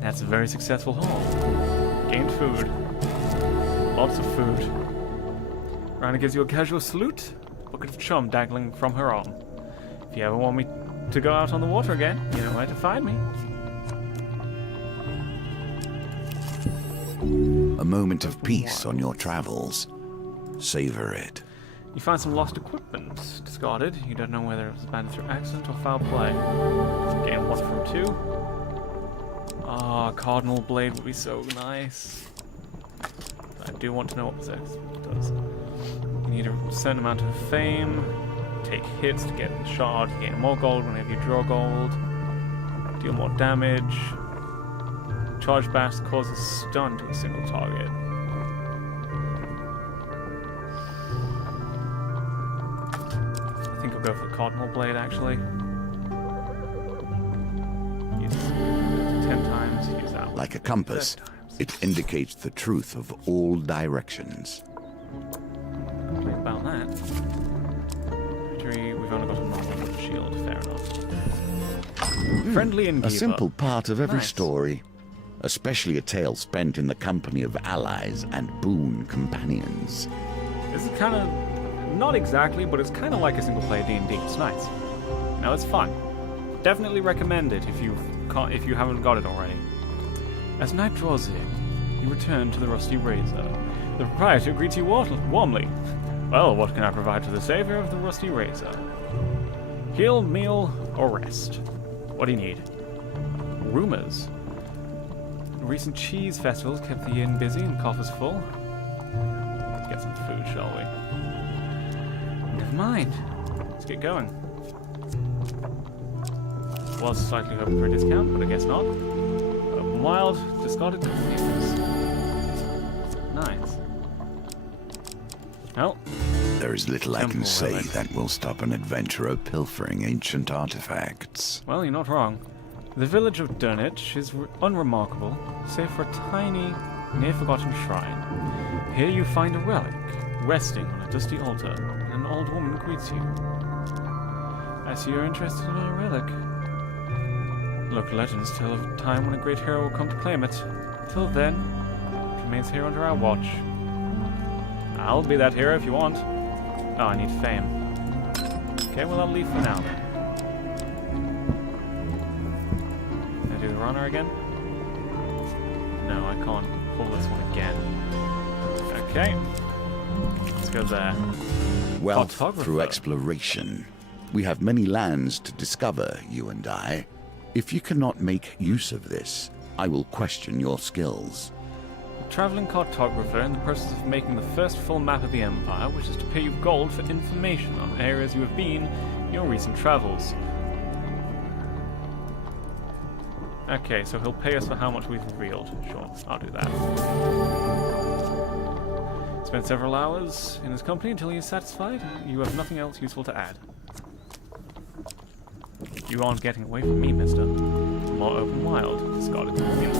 That's a very successful haul. Gained food. Lots of food. Rana gives you a casual salute. Bucket of chum dangling from her arm. If you ever want me to go out on the water again, you know where to find me. A moment of peace on your travels. Savor it. You find some lost equipment discarded. You don't know whether it was abandoned through accident or foul play. Gain 1 from 2. Ah, Cardinal Blade would be so nice. I do want to know what this does. You need a certain amount of fame. Take hits to get the shard. Gain more gold whenever you draw gold. Deal more damage. Charge Blast causes stun to a single target. I think I'll go for the Cardinal Blade actually. Use it 10 times, use that one. Like a compass, it indicates the truth of all directions. Complain about that. Victory, we've only got a normal shield, fair enough. Friendly and A simple part of every Nice. story. Especially a tale spent in the company of allies and boon companions. This is kind of, not exactly, but it's kind of like a single-player D&D. It's nice. No, it's fun. Definitely recommend it if you haven't got it already. As night draws in, you return to the Rusty Razor. The proprietor greets you warmly. Well, what can I provide to the savior of the Rusty Razor? Heal, meal, or rest? What do you need? Rumors. Recent cheese festivals kept the inn busy and coffers full. Let's get some food, shall we? Never mind. Let's get going. Was slightly hoping for a discount, but I guess not. Wild, discarded confused. Nice. Well, There is little I can Temple say relic. that will stop an adventurer pilfering ancient artifacts. well, you're not wrong. The village of Durnich is unremarkable, save for a tiny, near-forgotten shrine. Here you find a relic, resting on a dusty altar, and an old woman greets you. I see you're interested in our relic. Local legends tell of a time when a great hero will come to claim it. Till then, it remains here under our watch. I'll be that hero if you want. Oh, I need fame. Okay, well I'll leave for now then. Can I do the runner again? No, I can't pull this one again. Okay. Let's go there. Wealth Cartographer. through exploration. We have many lands to discover, you and I. If you cannot make use of this, I will question your skills. traveling cartographer in the process of making the first full map of the Empire, which is to pay you gold for information on areas you have been in your recent travels. Okay, so he'll pay us for how much we've revealed. Sure, I'll do that. Spend several hours in his company until he is satisfied. You have nothing else useful to add. You aren't getting away from me, mister. More open wild, discarded points.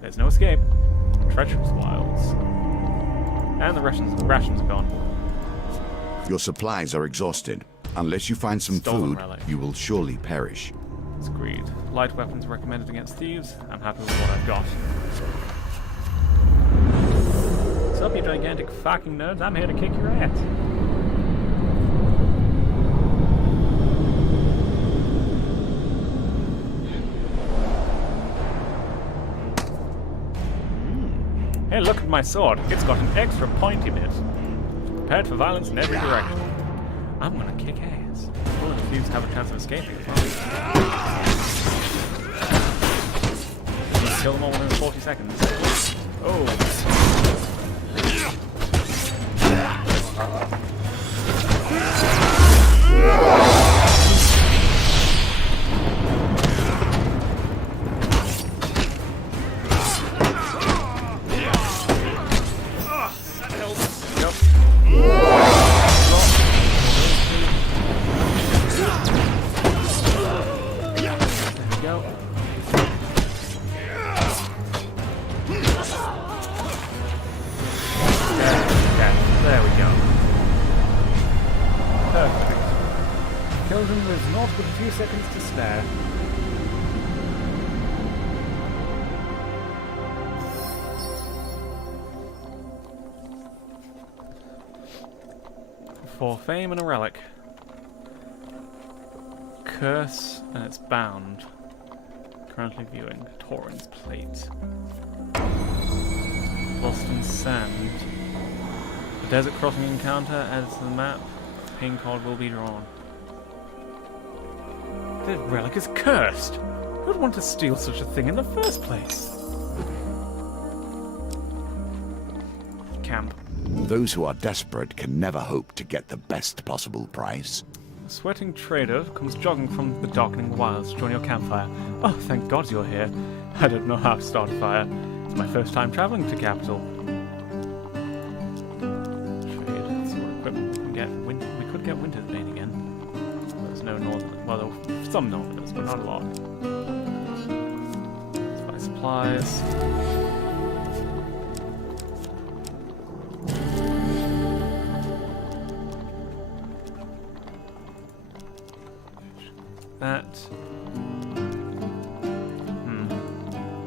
There's no escape. Treacherous wilds. And the rations are gone. Your supplies are exhausted. Unless you find some Stolen food, relic. you will surely perish. It's agreed. Light weapons recommended against thieves. I'm happy with what I've got. What's up, you gigantic fucking nerds? I'm here to kick your ass. Hey, look at my sword. It's got an extra pointy bit. Prepared for violence in every direction. I'm gonna kick ass. Well, the thieves have a chance of escaping. Just kill them all within 40 seconds. Oh. Seconds to spare. For fame and a relic. Curse and it's bound. Currently viewing Torrens plate. Lost in sand. The desert crossing encounter added to the map. Ping card will be drawn. The relic is cursed! Who would want to steal such a thing in the first place? Camp. Those who are desperate can never hope to get the best possible price. A sweating trader comes jogging from the darkening wilds to join your campfire. Oh, thank God you're here. I don't know how to start a fire. It's my first time traveling to capital. Trade. Let's see what equipment we can get. We could get winter's bane again. There's no northern. Well, some northerners, but not a lot. Let's buy supplies. That.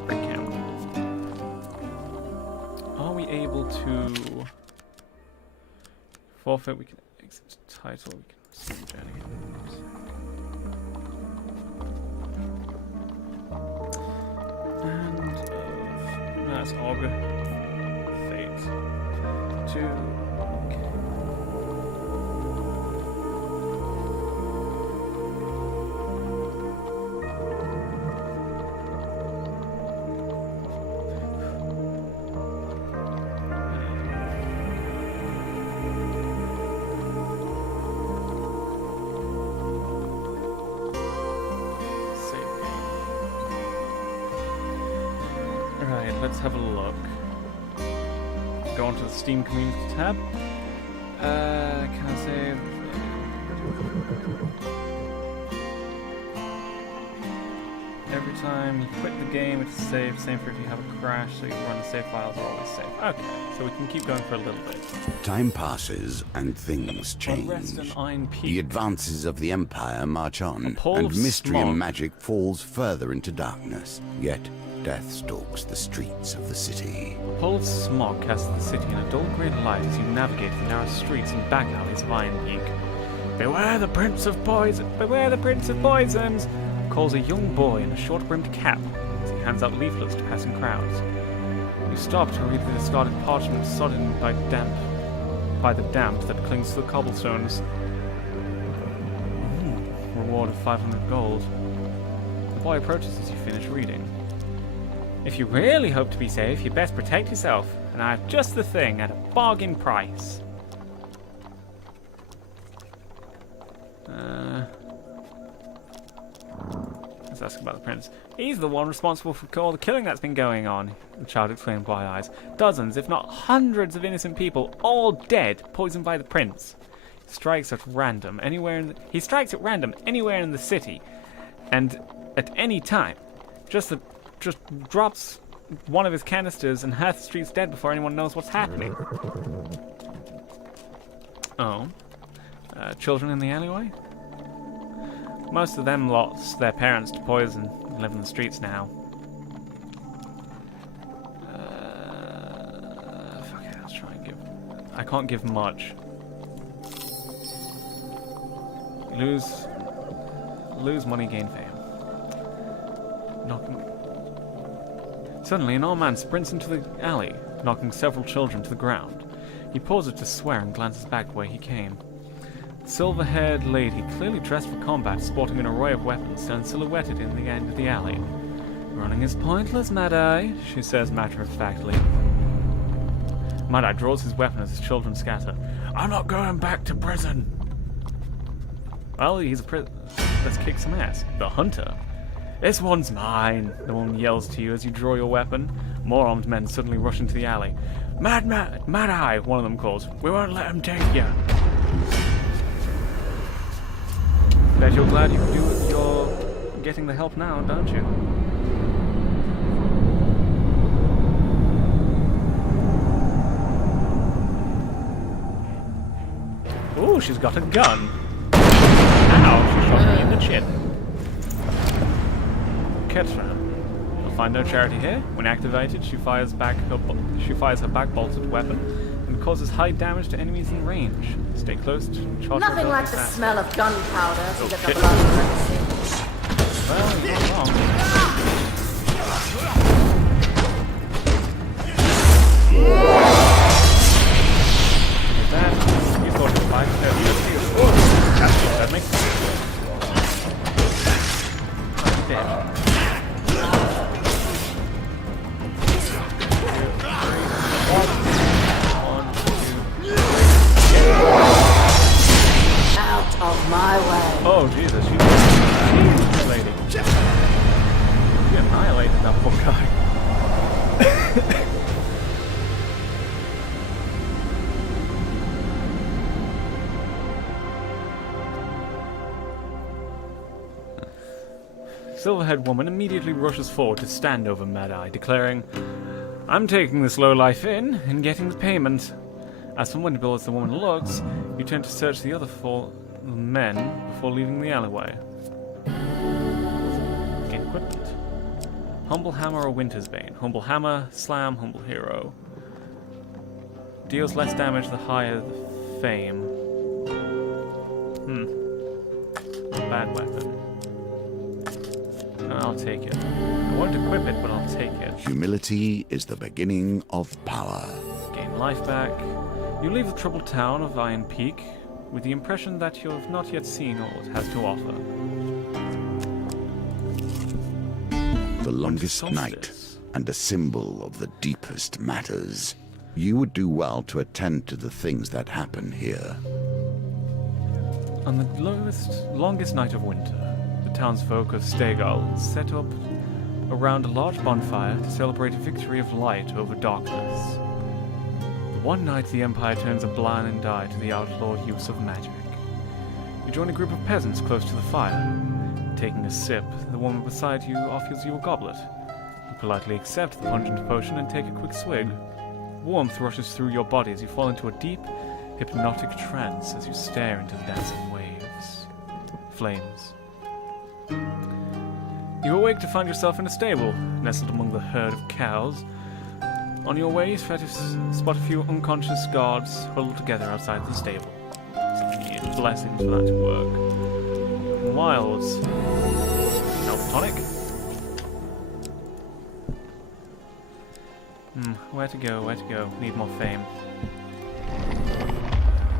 Break camp. Are we able to forfeit? We can exit title. We can see journey. That's Augur. Fate. 2. Okay. Let's have a look. Go onto the Steam Community tab. Can I save? Every time you quit the game, it's saved. Same for if you have a crash, so you run the save files are always safe. Okay, so we can keep going for a little bit. Time passes and things change. The advances of the Empire march on, and mystery and magic falls further into darkness. Yet death stalks the streets of the city. A pall of smog casts the city in a dull grey light as you navigate the narrow streets and back alleys of Iron Peak. Beware the Prince of Poison! Beware the Prince of Poisons! Calls a young boy in a short-brimmed cap as he hands out leaflets to passing crowds. You stop to read the discarded parchment sodden by the damp that clings to the cobblestones. Reward of 500 gold. The boy approaches as you finish reading. If you really hope to be safe, you'd best protect yourself. And I have just the thing at a bargain price. Let's ask about the prince. He's the one responsible for all the killing that's been going on, the child exclaimed with wide eyes. Dozens, if not hundreds of innocent people, all dead, poisoned by the prince. He strikes at random anywhere in the city, and at any time. Just drops one of his canisters and half the street's dead before anyone knows what's happening. Oh. Children in the alleyway? Most of them lost their parents to poison and live in the streets now. Fuck it, let's try and give... I can't give much. Lose money, gain fame. Suddenly, an old man sprints into the alley, knocking several children to the ground. He pauses to swear and glances back where he came. The silver-haired lady, clearly dressed for combat, sporting an array of weapons, stands silhouetted in the end of the alley. Running is pointless, Mad-Eye, she says matter-of-factly. Mad-Eye draws his weapon as his children scatter. I'm not going back to prison! Well, he's a let's kick some ass. The hunter. This one's mine, the woman yells to you as you draw your weapon. More armed men suddenly rush into the alley. Mad-Eye, one of them calls. We won't let him take you. Bet you're glad you're getting the help now, don't you? Ooh, she's got a gun. Ow, she shot me in the chin. Ketra. You'll find no charity here. When activated, she fires her back-bolted weapon and causes high damage to enemies in range. Stay close to charge. Nothing like the smell of gunpowder to get the shit. blood racing. Well, you're not wrong. With that, you thought it was 5 steps. That makes sense. I'm dead. Out of my way. Oh, Jesus, she's a lady. She annihilated that poor guy. Silver-haired woman immediately rushes forward to stand over Mad-Eye, declaring, I'm taking this lowlife in and getting the payment. As formidable as the woman looks, you turn to search the other 4 men before leaving the alleyway. Gain equipment. Humble Hammer or Winter's Bane. Humble Hammer, Slam, Humble Hero. Deals less damage the higher the fame. Bad weapon. I'll take it. I won't equip it, but I'll take it. Humility is the beginning of power. Gain life back. You leave the troubled town of Iron Peak with the impression that you have not yet seen all it has to offer. The longest night, Solstice. and a symbol of the deepest matters. You would do well to attend to the things that happen here. On the longest night of winter, the townsfolk of Stegal set up around a large bonfire to celebrate a victory of light over darkness. The one night the Empire turns a blind eye to the outlawed use of magic. You join a group of peasants close to the fire. Taking a sip, the woman beside you offers you a goblet. You politely accept the pungent potion and take a quick swig. Warmth rushes through your body as you fall into a deep, hypnotic trance as you stare into the dancing waves. Flames. You awake to find yourself in a stable, nestled among the herd of cows. On your way, you try to spot a few unconscious guards huddled together outside the stable. Need blessings for that to work. Wilds. Tonic? Where to go? Need more fame.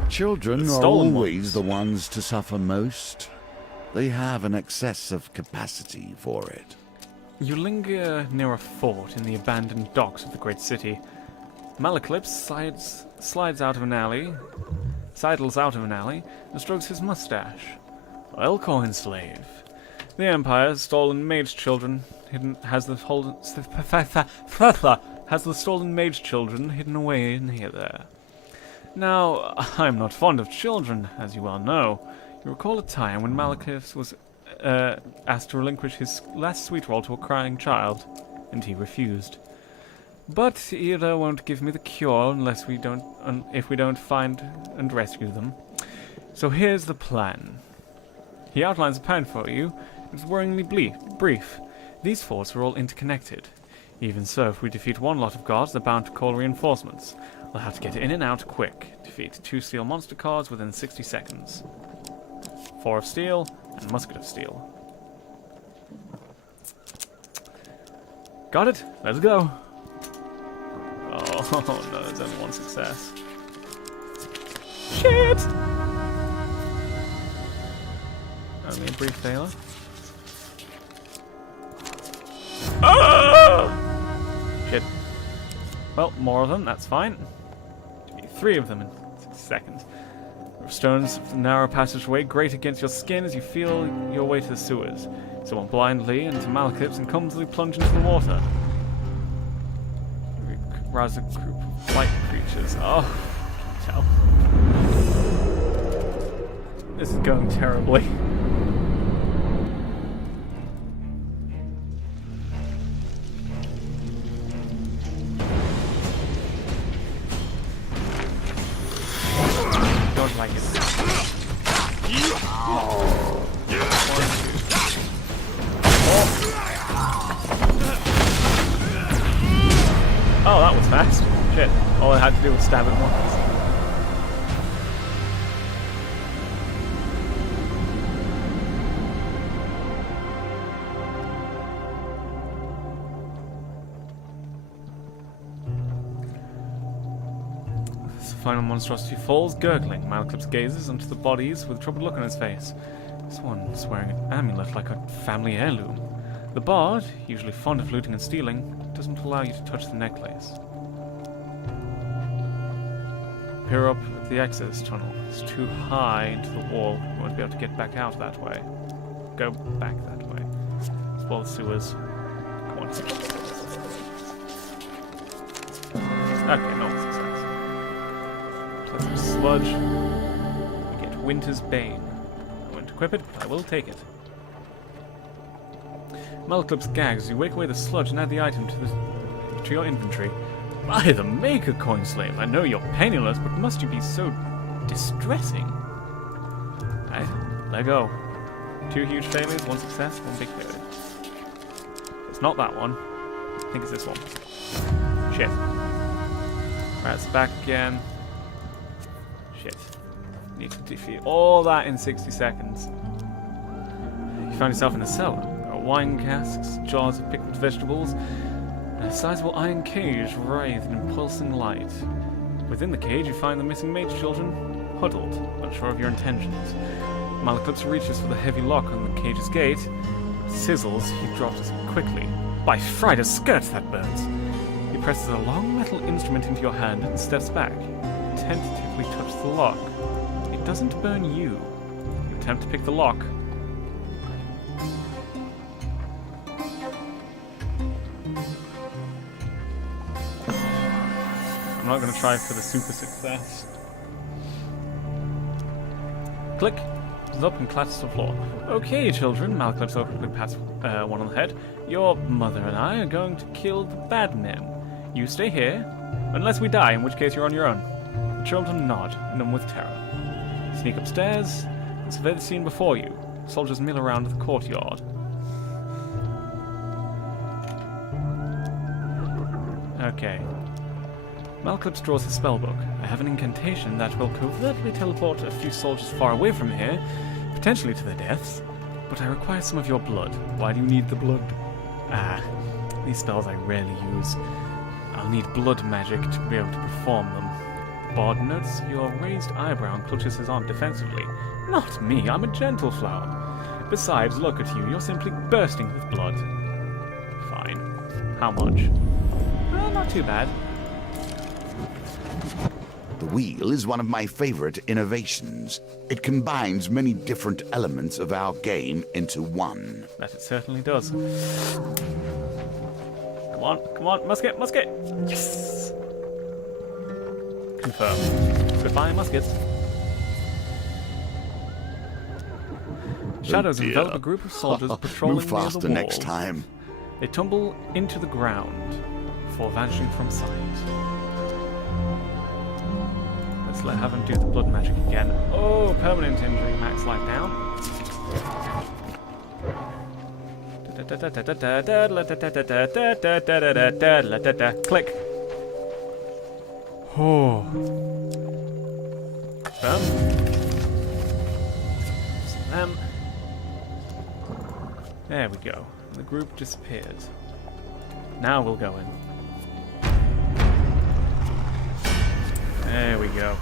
Children are Stolen always ones. the ones to suffer most. They have an excess of capacity for it. You linger near a fort in the abandoned docks of the great city. Malaclypse sidles out of an alley, and strokes his mustache. Well, coin slave. The Empire has stolen mage children has the stolen mage children hidden away in here there. Now, I'm not fond of children, as you well know. You recall a time when Malaclypse was asked to relinquish his last sweet roll to a crying child, and he refused. But Ira won't give me the cure if we don't find and rescue them. So here's the plan. He outlines a plan for you. It's worryingly brief. These forts are all interconnected. Even so, if we defeat one lot of guards, they're bound to call reinforcements. We'll have to get in and out quick. Defeat 2 steel monster cards within 60 seconds. 4 of steel, and musket of steel. Got it? Let's go! Oh no, there's only one success. Shit! Only a brief failure. Ah! Shit. Well, more of them, that's fine. 3 of them in 6 seconds. Stones of the narrow passageway grate against your skin as you feel your way to the sewers. Someone blindly into Malaclypse and clumsily plunge into the water. Rouse a group of white creatures. Oh, I can tell. This is going terribly. Don't like it. Oh, that was fast. Shit. All I had to do was stab it once. As the final monstrosity falls, gurgling, Malaclypse gazes onto the bodies with a troubled look on his face. This one's wearing an amulet like a family heirloom. The bard, usually fond of looting and stealing, doesn't allow you to touch the necklace. Peer up at the access tunnel. It's too high into the wall. You won't be able to get back out that way. Go back that way. Explore the sewers. Come on. Okay, no success. Pleasant sludge. We get Winter's Bane. I won't equip it, but I will take it. Malaclypse gags as you wake away the sludge and add the item to your inventory. By the Maker, coin slave, I know you're penniless, but must you be so distressing? Alright, let go. 2 huge failures, 1 success, 1 big failure. It's not that one. I think it's this one. Shit. Right, it's back again. Shit. Need to defeat all that in 60 seconds. You find yourself in a cellar. Wine casks, jars of pickled vegetables, and a sizable iron cage writhed in pulsing light. Within the cage, you find the missing mage children, huddled, unsure of your intentions. Malaclypse reaches for the heavy lock on the cage's gate. It sizzles, he drops it quickly. By Frida's skirts, that burns! He presses a long metal instrument into your hand and steps back. You tentatively touch the lock. It doesn't burn you. You attempt to pick the lock. I'm not going to try for the super success. Click. It's up and clatters to the floor. Okay, children, Malaclypse awkwardly pats one on the head. Your mother and I are going to kill the bad men. You stay here, unless we die, in which case you're on your own. The children nod, numb with terror. Sneak upstairs and survey the scene before you. Soldiers mill around the courtyard. Okay. Malaclypse draws his spellbook. I have an incantation that will covertly teleport a few soldiers far away from here, potentially to their deaths, but I require some of your blood. Why do you need the blood? These spells I rarely use. I'll need blood magic to be able to perform them. Bard notes your raised eyebrow and clutches his arm defensively. Not me, I'm a gentle flower. Besides, look at you, you're simply bursting with blood. How much? Not too bad. The wheel is one of my favorite innovations. It combines many different elements of our game into one. That it certainly does. Come on, musket, musket! Yes! Confirm. Goodbye, muskets. Shadows dear. envelop a group of soldiers patrolling Move near the faster walls. next time. They tumble into the ground before vanishing from sight. Let's have him do the blood magic again. Oh, permanent injury, max life down. Click. Oh. Slam. There we go. The group disappears. Now we'll go in. There we go.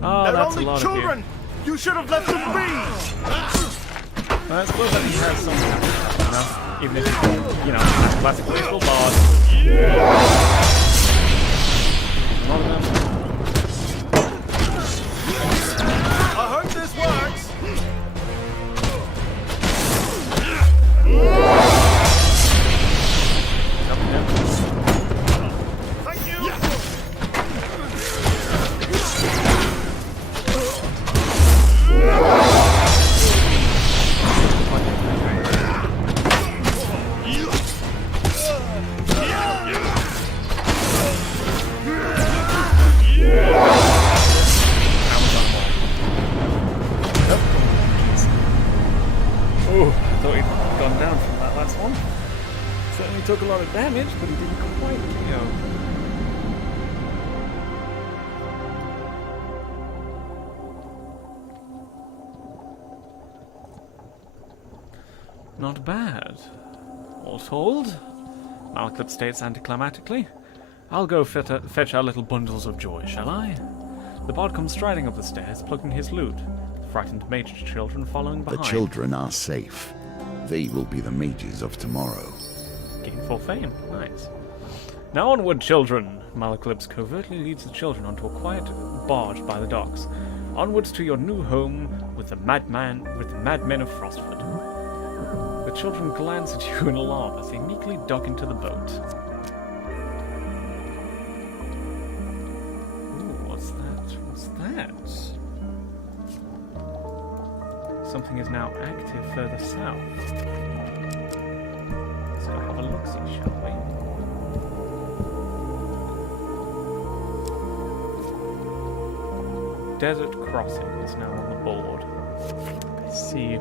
Oh, They're that's a only lot children! of You should have let them be! you. Well, I suppose that he has some, you know, even if he's, you know, classic baseball bard. A lot of them. I hope this works! Thank you! Oh, I thought he'd gone down from that last one. Certainly took a lot of damage, but he didn't quite KO. Not bad. All told, Malkuth states anticlimactically, I'll go fetch our little bundles of joy, shall I? The bard comes striding up the stairs, plucking his loot. Frightened mage children following The behind. children are safe. They will be the mages of tomorrow. Gain full fame. Nice. Now onward, children! Malkuth covertly leads the children onto a quiet barge by the docks. Onwards to your new home with the madmen of Frostford. The children glance at you in alarm as they meekly dock into the boat. Ooh, what's that? What's that? Something is now active further south. Let's go have a look-see, shall we? Desert Crossing is now on the board. I see.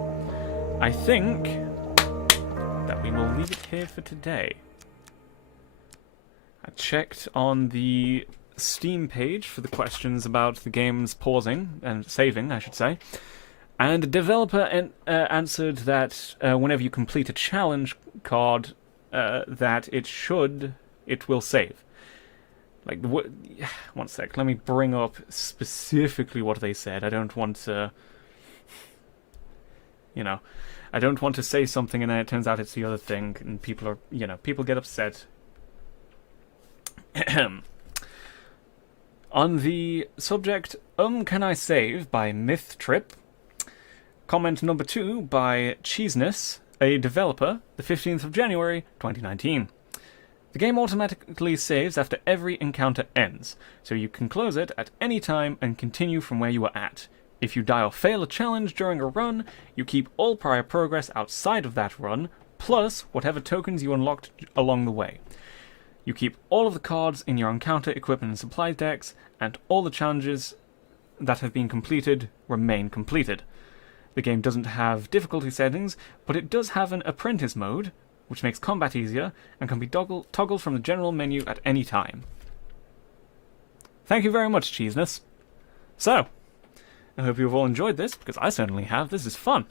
I think that we will leave it here for today. I checked on the Steam page for the questions about the game's pausing and saving, I should say. And the developer answered that whenever you complete a challenge card, that it will save. Like, one sec, let me bring up specifically what they said. I don't want to, you know, I don't want to say something and then it turns out it's the other thing, and people are, you know, people get upset. On the subject, Can I Save by Myth Trip? Comment number 2 by Cheeseness, a developer, the 15th of January, 2019. The game automatically saves after every encounter ends, so you can close it at any time and continue from where you were at. If you die or fail a challenge during a run, you keep all prior progress outside of that run, plus whatever tokens you unlocked along the way. You keep all of the cards in your encounter, equipment, and supply decks, and all the challenges that have been completed remain completed. The game doesn't have difficulty settings, but it does have an apprentice mode, which makes combat easier, and can be toggled from the general menu at any time. Thank you very much, Cheeseness. So, I hope you've all enjoyed this, because I certainly have. This is fun.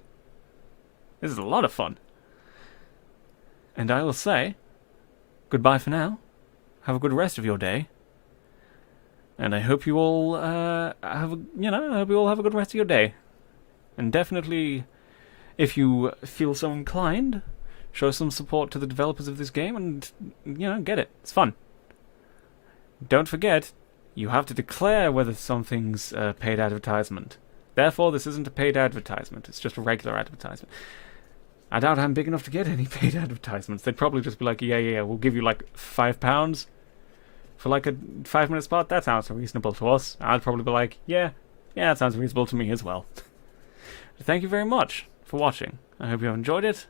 This is a lot of fun. And I will say, goodbye for now. Have a good rest of your day. And I hope you all I hope you all have a good rest of your day. And definitely, if you feel so inclined, show some support to the developers of this game and, get it. It's fun. Don't forget, you have to declare whether something's a paid advertisement. Therefore, this isn't a paid advertisement. It's just a regular advertisement. I doubt I'm big enough to get any paid advertisements. They'd probably just be like, yeah, we'll give you like £5 for like a 5-minute spot. That sounds reasonable to us. I'd probably be like, yeah, that sounds reasonable to me as well. Thank you very much for watching. I hope you have enjoyed it,